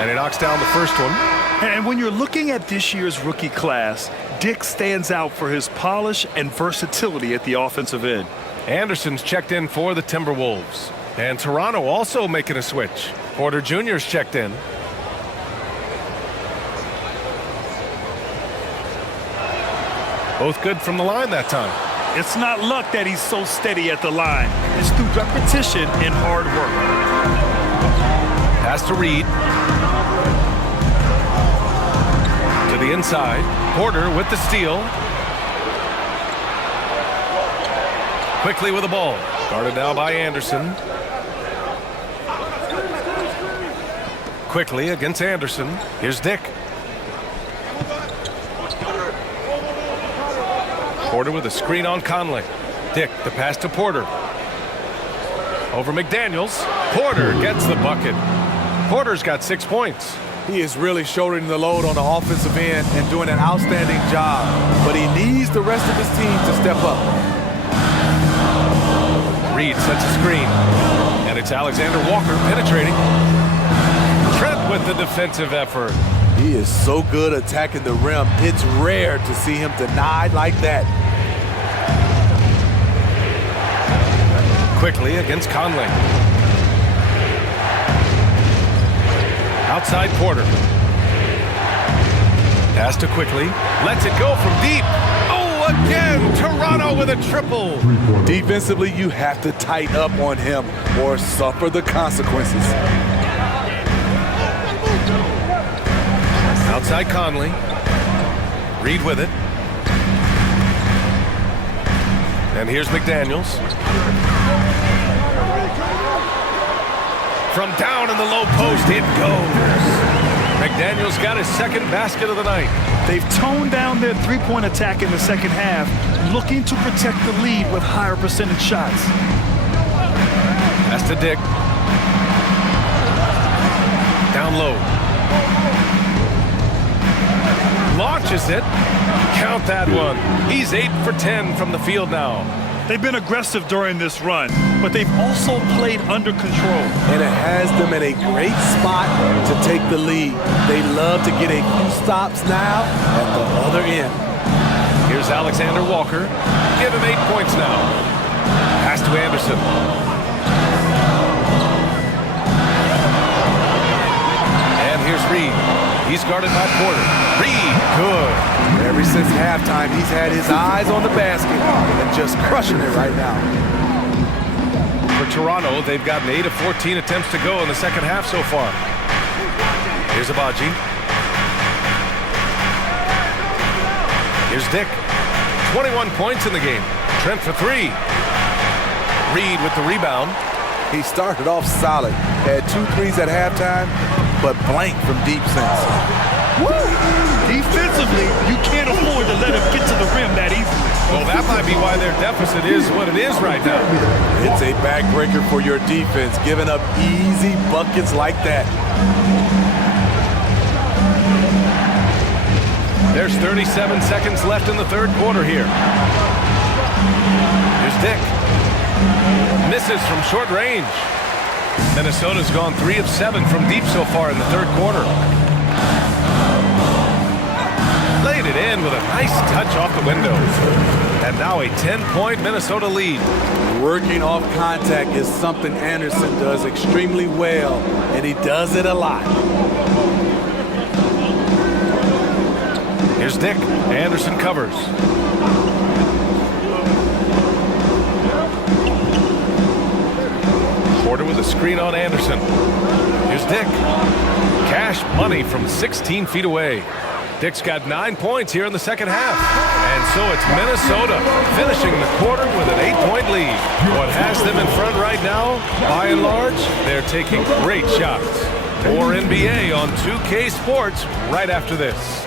And he knocks down the first one. And when you're looking at this year's rookie class, Dick stands out for his polish and versatility at the offensive end. Anderson's checked in for the Timberwolves. And Toronto also making a switch. Porter Jr.'s checked in. Both good from the line that time. It's not luck that he's so steady at the line. It's through repetition and hard work. Pass to Reed. To the inside. Porter with the steal. Quickly with the ball. Guarded now by Anderson. Quickly against Anderson. Here's Dick. Porter with a screen on Conley. Dick, the pass to Porter. Over McDaniels. Porter gets the bucket. Porter's got 6 points. He is really shouldering the load on the offensive end and doing an outstanding job. But he needs the rest of his team to step up. Reed sets a screen. And it's Alexander Walker penetrating. Trent with the defensive effort. He is so good attacking the rim. It's rare to see him denied like that. Quickly against Conley. Outside Porter. Pass to Quickly. Lets it go from deep. Oh, again! Toronto with a triple. Defensively, you have to tighten up on him or suffer the consequences. Outside Conley. Reed with it. And here's McDaniels. From down in the low post, it goes. McDaniels got his second basket of the night. They've toned down their three-point attack in the second half, looking to protect the lead with higher percentage shots. Pass to Dick. Down low. Launches it. Count that one. He's 8 for 10 from the field now. They've been aggressive during this run, but they've also played under control. And it has them in a great spot to take the lead. They love to get a few stops now at the other end. Here's Alexander Walker. Give him 8 points now. Pass to Anderson. And here's Reed. He's guarded by Porter. Reed, good. Ever since halftime, he's had his eyes on the basket and just crushing it right now. For Toronto, they've gotten 8 of 14 attempts to go in the second half so far. Here's Abaji. Here's Dick. 21 points in the game. Trent for 3. Reed with the rebound. He started off solid, had 2 threes at halftime, but blank from deep since. Defensively, you can't afford to let him get to the rim that easily. Well, that might be why their deficit is what it is right now. It's a backbreaker for your defense, giving up easy buckets like that. There's 37 seconds left in the third quarter here. Here's Dick. Misses from short range. Minnesota's gone 3 of 7 from deep so far in the third quarter. Laid it in with a nice touch off the window. And now a 10-point Minnesota lead. Working off contact is something Anderson does extremely well, and he does it a lot. Here's Dick. Anderson covers. Porter with a screen on Anderson. Here's Dick. Cash money from 16 feet away. Dick's got 9 points here in the second half. And so it's Minnesota finishing the quarter with an 8-point lead. What has them in front right now, by and large, they're taking great shots. More NBA on 2K Sports right after this.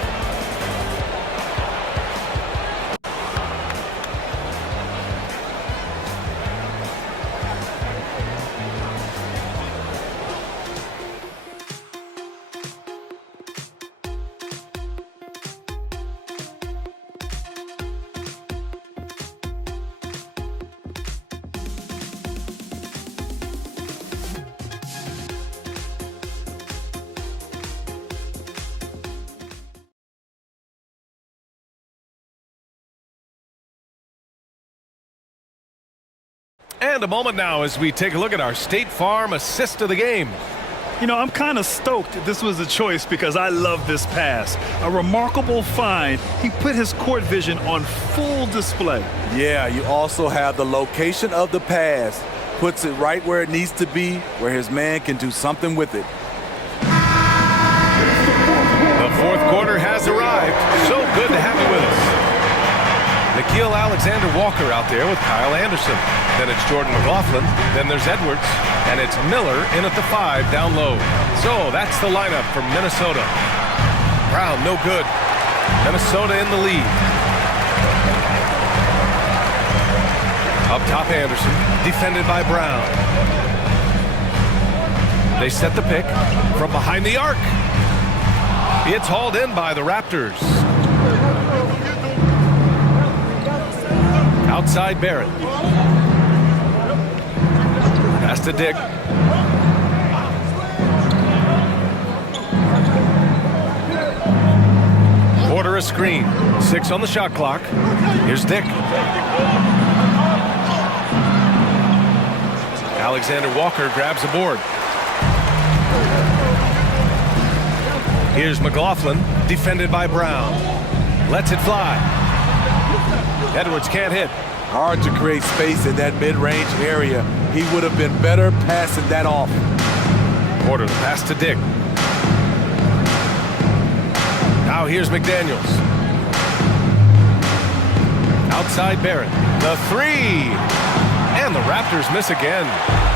And a moment now as we take a look at our State Farm assist of the game. You know, I'm kind of stoked this was a choice because I love this pass. A remarkable find. He put his court vision on full display. Yeah, you also have the location of the pass. Puts it right where it needs to be, where his man can do something with it. The fourth quarter has arrived. So good to have you with us. Nikhil Alexander-Walker out there with Kyle Anderson. Then it's Jordan McLaughlin. Then there's Edwards. And it's Miller in at the 5 down low. So that's the lineup for Minnesota. Brown, no good. Minnesota in the lead. Up top, Anderson, defended by Brown. They set the pick from behind the arc. It's hauled in by the Raptors. Outside Barrett. Pass to Dick. Order a screen. 6 on the shot clock. Here's Dick. Alexander Walker grabs a board. Here's McLaughlin, defended by Brown. Lets it fly. Edwards can't hit. Hard to create space in that mid-range area. He would have been better passing that off. Order the pass to Dick. Now here's McDaniels. Outside Barrett. The 3. And the Raptors miss again.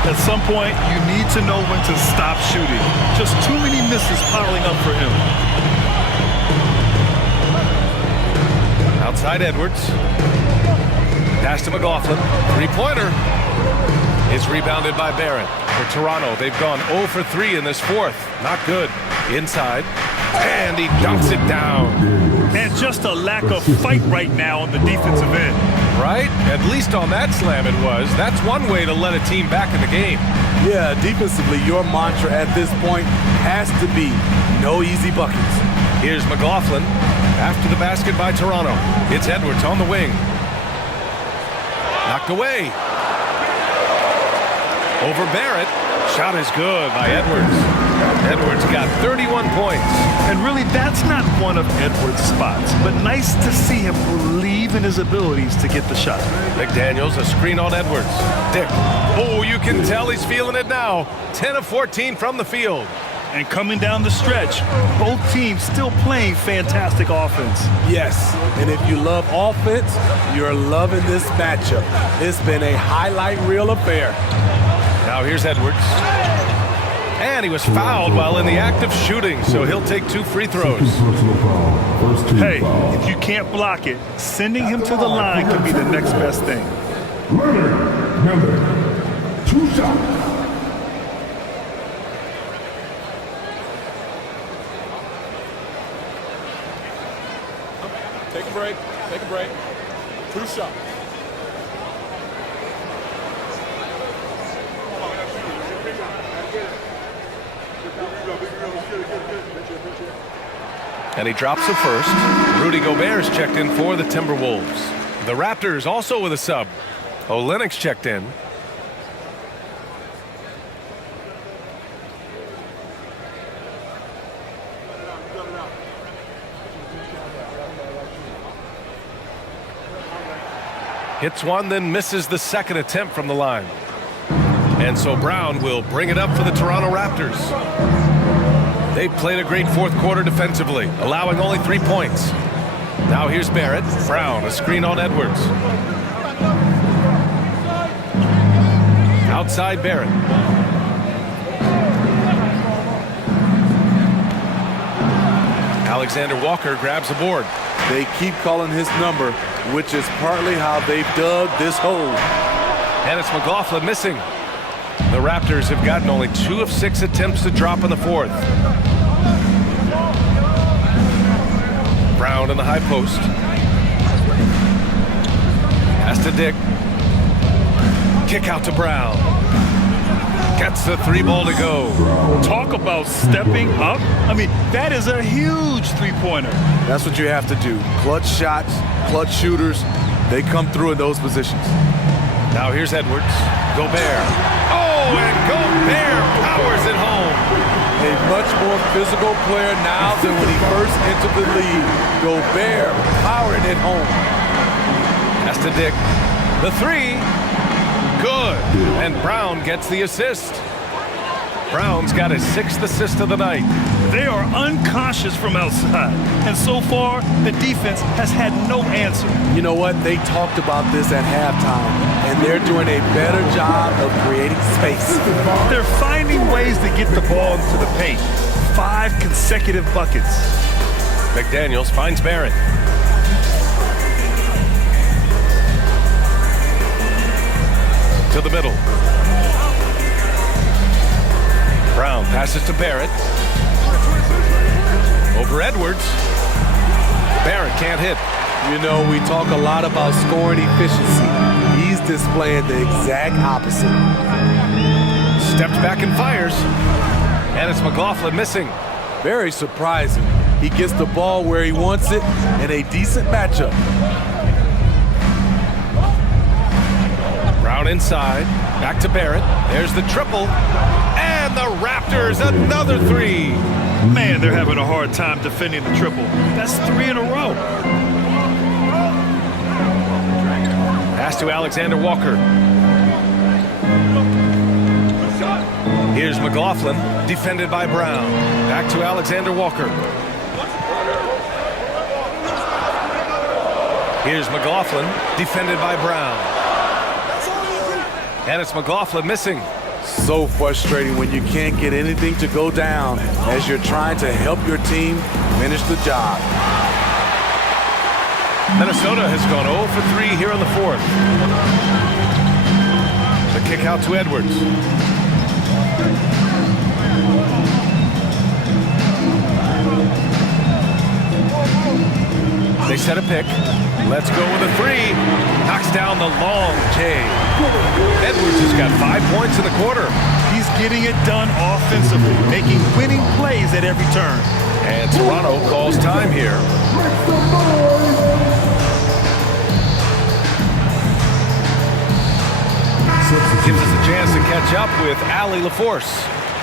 At some point, you need to know when to stop shooting. Just too many misses piling up for him. Outside Edwards. Pass to McLaughlin. 3-pointer. It's rebounded by Barrett. For Toronto, they've gone 0 for 3 in this fourth. Not good. Inside. And he dunks it down. And just a lack of fight right now on the defensive end. Right? At least on that slam it was. That's one way to let a team back in the game. Yeah, defensively, your mantra at this point has to be no easy buckets. Here's McLaughlin. After the basket by Toronto. It's Edwards on the wing. Knocked away. Over Barrett. Shot is good by Edwards. Edwards got 31 points. And really, that's not one of Edwards' spots. But nice to see him believe in his abilities to get the shot. McDaniels, a screen on Edwards. Dick. Oh, you can tell he's feeling it now. 10 of 14 from the field. And coming down the stretch, both teams still playing fantastic offense. Yes, and if you love offense, you're loving this matchup. It's been a highlight reel affair. Now here's Edwards. And he was fouled while in the act of shooting, so he'll take 2 free throws. Hey, if you can't block it, sending him to the line could be the next best thing. Leonard Miller, 2 shots. Take a break. Take a break. 2 shots. And he drops the first. Rudy Gobert's checked in for the Timberwolves. The Raptors also with a sub. Olynyk's checked in. Hits one, then misses the second attempt from the line. And so Brown will bring it up for the Toronto Raptors. They've played a great fourth quarter defensively, allowing only 3 points. Now here's Barrett. Brown, a screen on Edwards. Outside Barrett. Alexander Walker grabs the board. They keep calling his number, which is partly how they've dug this hole. And it's McLaughlin missing. The Raptors have gotten only 2 of 6 attempts to drop in the fourth. Brown in the high post. Pass to Dick. Kick out to Brown. Gets the 3 ball to go. Talk about stepping up. I mean, that is a huge three-pointer. That's what you have to do. Clutch shots, clutch shooters, they come through in those positions. Now here's Edwards. Gobert. Oh, and Gobert powers it home. A much more physical player now than when he first entered the league. Gobert powering it home. Has to Dick. The three. Good. And Brown gets the assist. Brown's got his 6th assist of the night. They are unconscious from outside, and so far, the defense has had no answer. You know what? They talked about this at halftime, and they're doing a better job of creating space. They're finding ways to get the ball into the paint. 5 consecutive buckets. McDaniels finds Barrett. To the middle. Brown passes to Barrett. Over Edwards. Barrett can't hit. You know, we talk a lot about scoring efficiency. He's displaying the exact opposite. Steps back and fires. And it's McLaughlin missing. Very surprising. He gets the ball where he wants it in a decent matchup. Brown inside. Back to Barrett. There's the triple. And the Raptors, another 3. Man, they're having a hard time defending the triple. That's 3 in a row. Pass to Alexander Walker. Here's McLaughlin, defended by Brown. Back to Alexander Walker. Here's McLaughlin, defended by Brown. And it's McLaughlin missing. So frustrating when you can't get anything to go down as you're trying to help your team finish the job. Minnesota has gone 0 for 3 here in the 4th. The kick out to Edwards. They set a pick. Let's go with a 3. Knocks down the long J. Edwards has got 5 points in the quarter. He's getting it done offensively, making winning plays at every turn. And Toronto calls time here. Gives us a chance to catch up with Ali LaForce.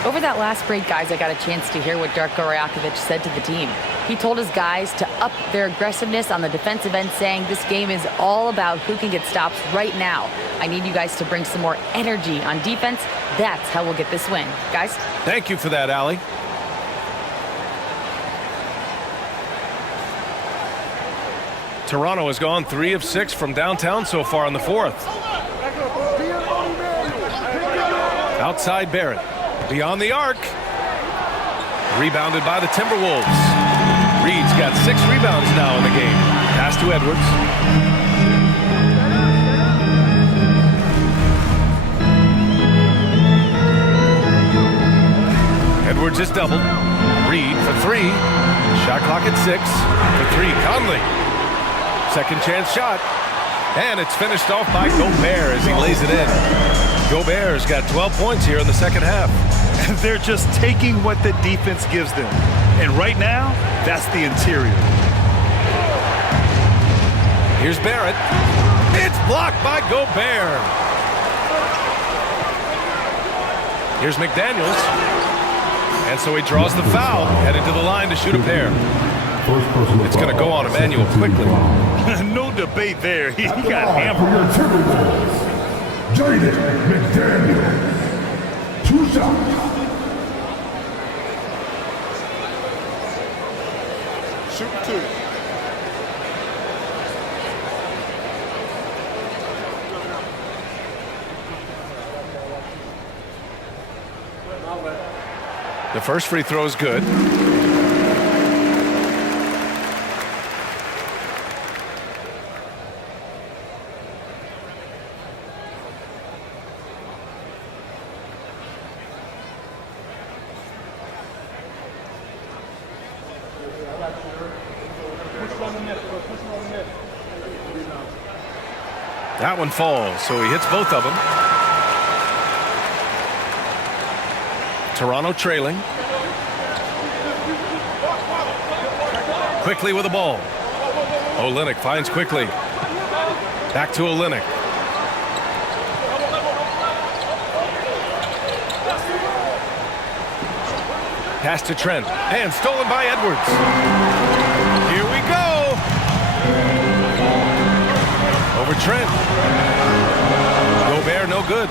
Over that last break, guys, I got a chance to hear what Darko Rajakovic said to the team. He told his guys to up their aggressiveness on the defensive end, saying this game is all about who can get stops right now. I need you guys to bring some more energy on defense. That's how we'll get this win. Guys? Thank you for that, Ali. Toronto has gone 3 of 6 from downtown so far in the 4th. Outside Barrett. Beyond the arc. Rebounded by the Timberwolves. Reed's got 6 rebounds now in the game. Pass to Edwards. Edwards is doubled. Reed for 3. Shot clock at 6. For 3, Conley. Second chance shot. And it's finished off by Gobert as he lays it in. Gobert's got 12 points here in the second half. They're just taking what the defense gives them. And right now, that's the interior. Here's Barrett. It's blocked by Gobert. Here's McDaniels. And so he draws the foul, headed to the line to shoot a pair. It's going to go on Emmanuel quickly. No debate there. He got hammered. Jaden McDaniel. 2 shots. Shoot 2. The first free throw is good. That one falls, so he hits both of them. Toronto trailing. Quickly with the ball. Olynyk finds Quickly. Back to Olynyk. Pass to Trent. And stolen by Edwards. Here we go. Over Trent. Gobert, no good.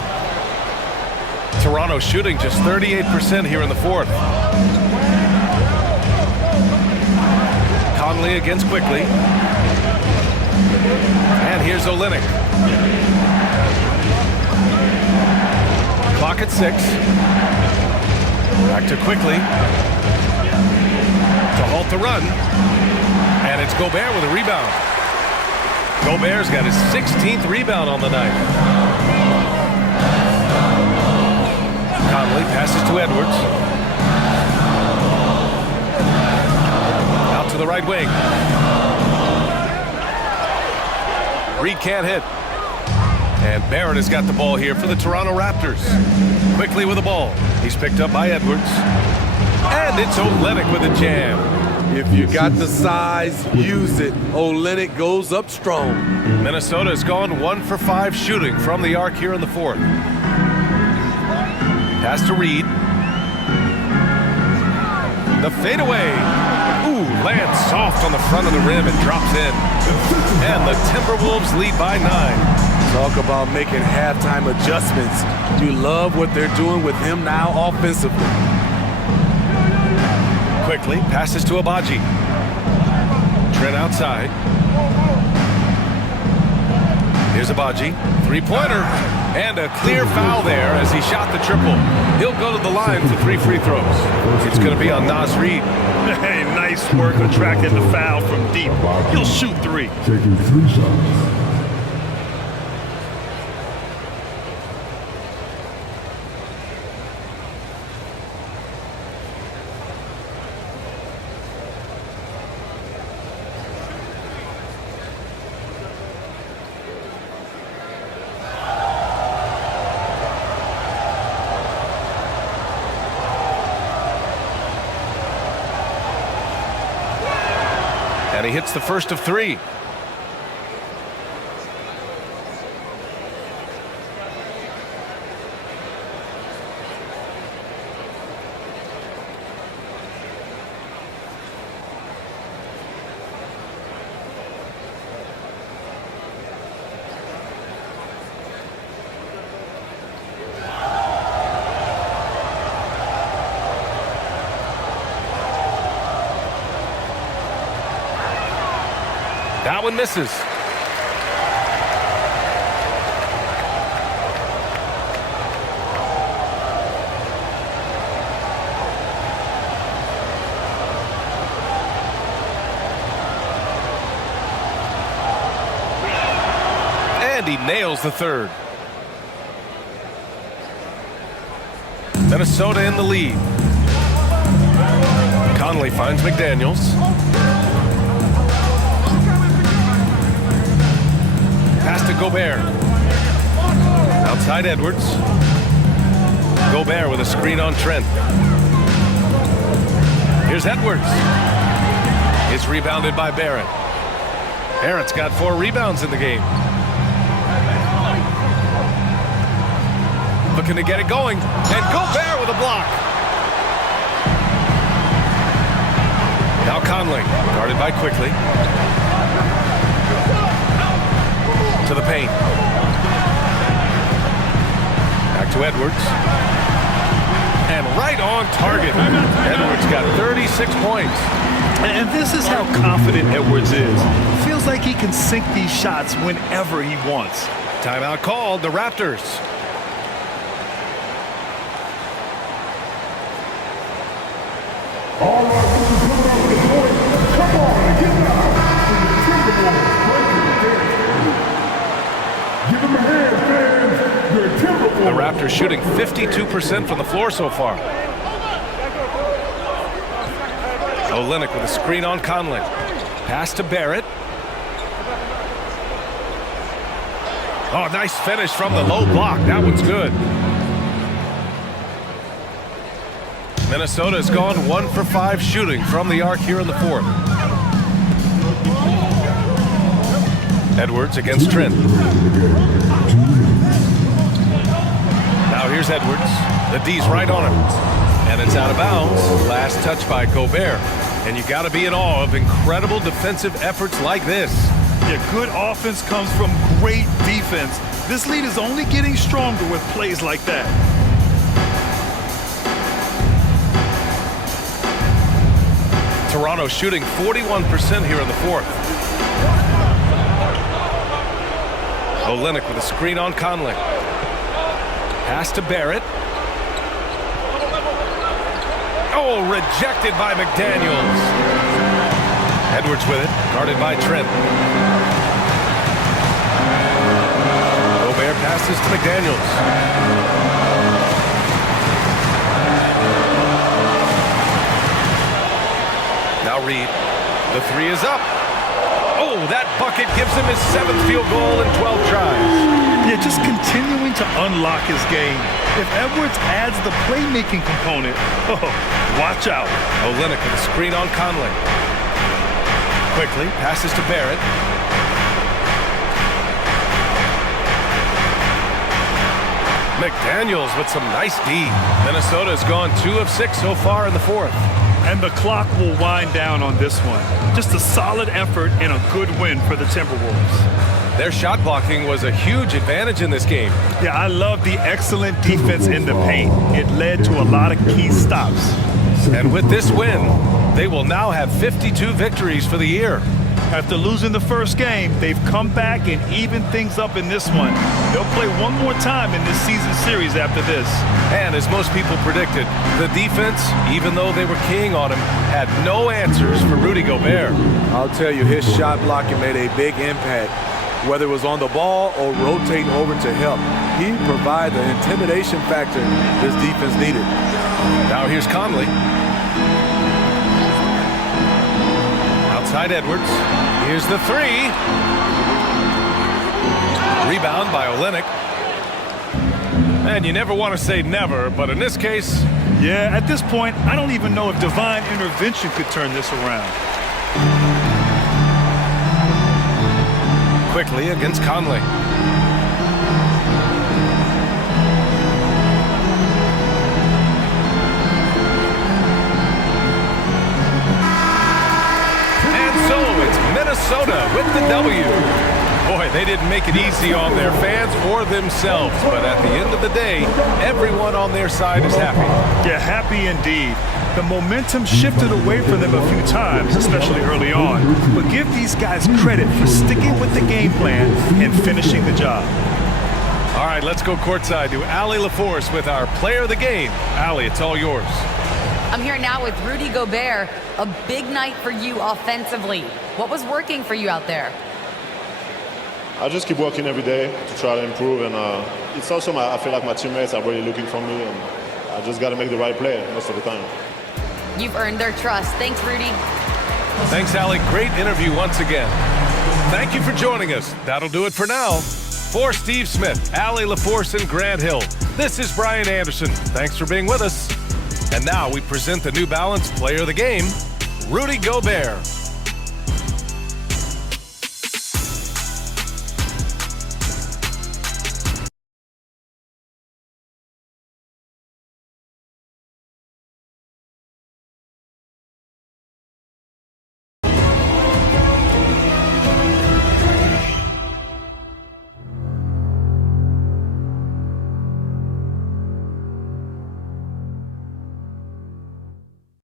Toronto shooting just 38% here in the fourth. Conley against Quickly. And here's Olynyk. Clock at 6. Back to Quickly. To halt the run. And it's Gobert with a rebound. Gobert's got his 16th rebound on the night. Conley passes to Edwards. Out to the right wing. Reed can't hit. And Barrett has got the ball here for the Toronto Raptors. Quickly with the ball. He's picked up by Edwards. And it's Olynyk with a jam. If you got the size, use it. Olynyk goes up strong. Minnesota has gone 1 for 5 shooting from the arc here in the fourth. Pass to Reed. The fadeaway. Ooh, lands soft on the front of the rim and drops in. And the Timberwolves lead by 9. Talk about making halftime adjustments. You love what they're doing with him now offensively. Quickly passes to Abaji. Trent outside. Here's Abaji. Three-pointer. And a clear foul there as he shot the triple. He'll go to the line for 3 free throws. It's going to be on Naz Reid. Hey, nice work attracting the foul from deep. He'll shoot 3. Taking 3 shots. And he hits the first of 3. That one misses. And he nails the third. Minnesota in the lead. Conley finds McDaniels. Pass to Gobert. Outside Edwards. Gobert with a screen on Trent. Here's Edwards. It's rebounded by Barrett. Barrett's got 4 rebounds in the game. Looking to get it going. And Gobert with a block. Now Conley, guarded by Quickly. To the paint. Back to Edwards. And right on target. Edwards got 36 points. And this is how confident Edwards is. Feels like he can sink these shots whenever he wants. Timeout called, the Raptors. All right, coming up with the point. Come on, get down. The Timberwolves breaking the dance. Give them a hand, fans. They're Timberwolves. The Raptors shooting 52% from the floor so far. Olynyk with a screen on Conley. Pass to Barrett. Oh, nice finish from the low block. That one's good. Minnesota has gone 1 for 5 shooting from the arc here in the fourth. Edwards against Trent. Now here's Edwards. The D's right on him. And it's out of bounds. Last touch by Gobert. And you got to be in awe of incredible defensive efforts like this. Yeah, good offense comes from great defense. This lead is only getting stronger with plays like that. Toronto shooting 41% here in the fourth. Olynyk with a screen on Conley. Pass to Barrett. Oh, rejected by McDaniels. Edwards with it, guarded by Trent. Gobert passes to McDaniels. Now Reed. The three is up. Oh, that bucket gives him his 7th field goal in 12 tries. Yeah, just continuing to unlock his game. If Edwards adds the playmaking component, oh, watch out. Olynyk with a screen on Conley. Quickly passes to Barrett. McDaniels with some nice D. Minnesota's gone 2 of 6 so far in the fourth. And the clock will wind down on this one. Just a solid effort and a good win for the Timberwolves. Their shot blocking was a huge advantage in this game. Yeah, I love the excellent defense in the paint. It led to a lot of key stops. And with this win, they will now have 52 victories for the year. After losing the first game, they've come back and evened things up in this one. They'll play one more time in this season series after this. And as most people predicted, the defense, even though they were keying on him, had no answers for Rudy Gobert. I'll tell you, his shot blocking made a big impact. Whether it was on the ball or rotating over to help, he provided the intimidation factor this defense needed. Now here's Conley. Outside Edwards. Here's the three. Rebound by Olynyk. And you never want to say never, but in this case... Yeah, at this point, I don't even know if divine intervention could turn this around. Quickly against Conley. And so it's Minnesota with the W. Boy, they didn't make it easy on their fans or themselves, but at the end of the day, everyone on their side is happy. Yeah, happy indeed. The momentum shifted away from them a few times, especially early on. But give these guys credit for sticking with the game plan and finishing the job. All right, let's go courtside to Allie LaForce with our player of the game. Allie, it's all yours. I'm here now with Rudy Gobert. A big night for you offensively. What was working for you out there? I just keep working every day to try to improve, and it's also I feel like my teammates are really looking for me, and I just got to make the right play most of the time. You've earned their trust. Thanks, Rudy. Thanks, Allie. Great interview once again. Thank you for joining us. That'll do it for now. For Steve Smith, Allie LaForce, and Grant Hill, this is Brian Anderson. Thanks for being with us. And now we present the New Balance Player of the Game, Rudy Gobert.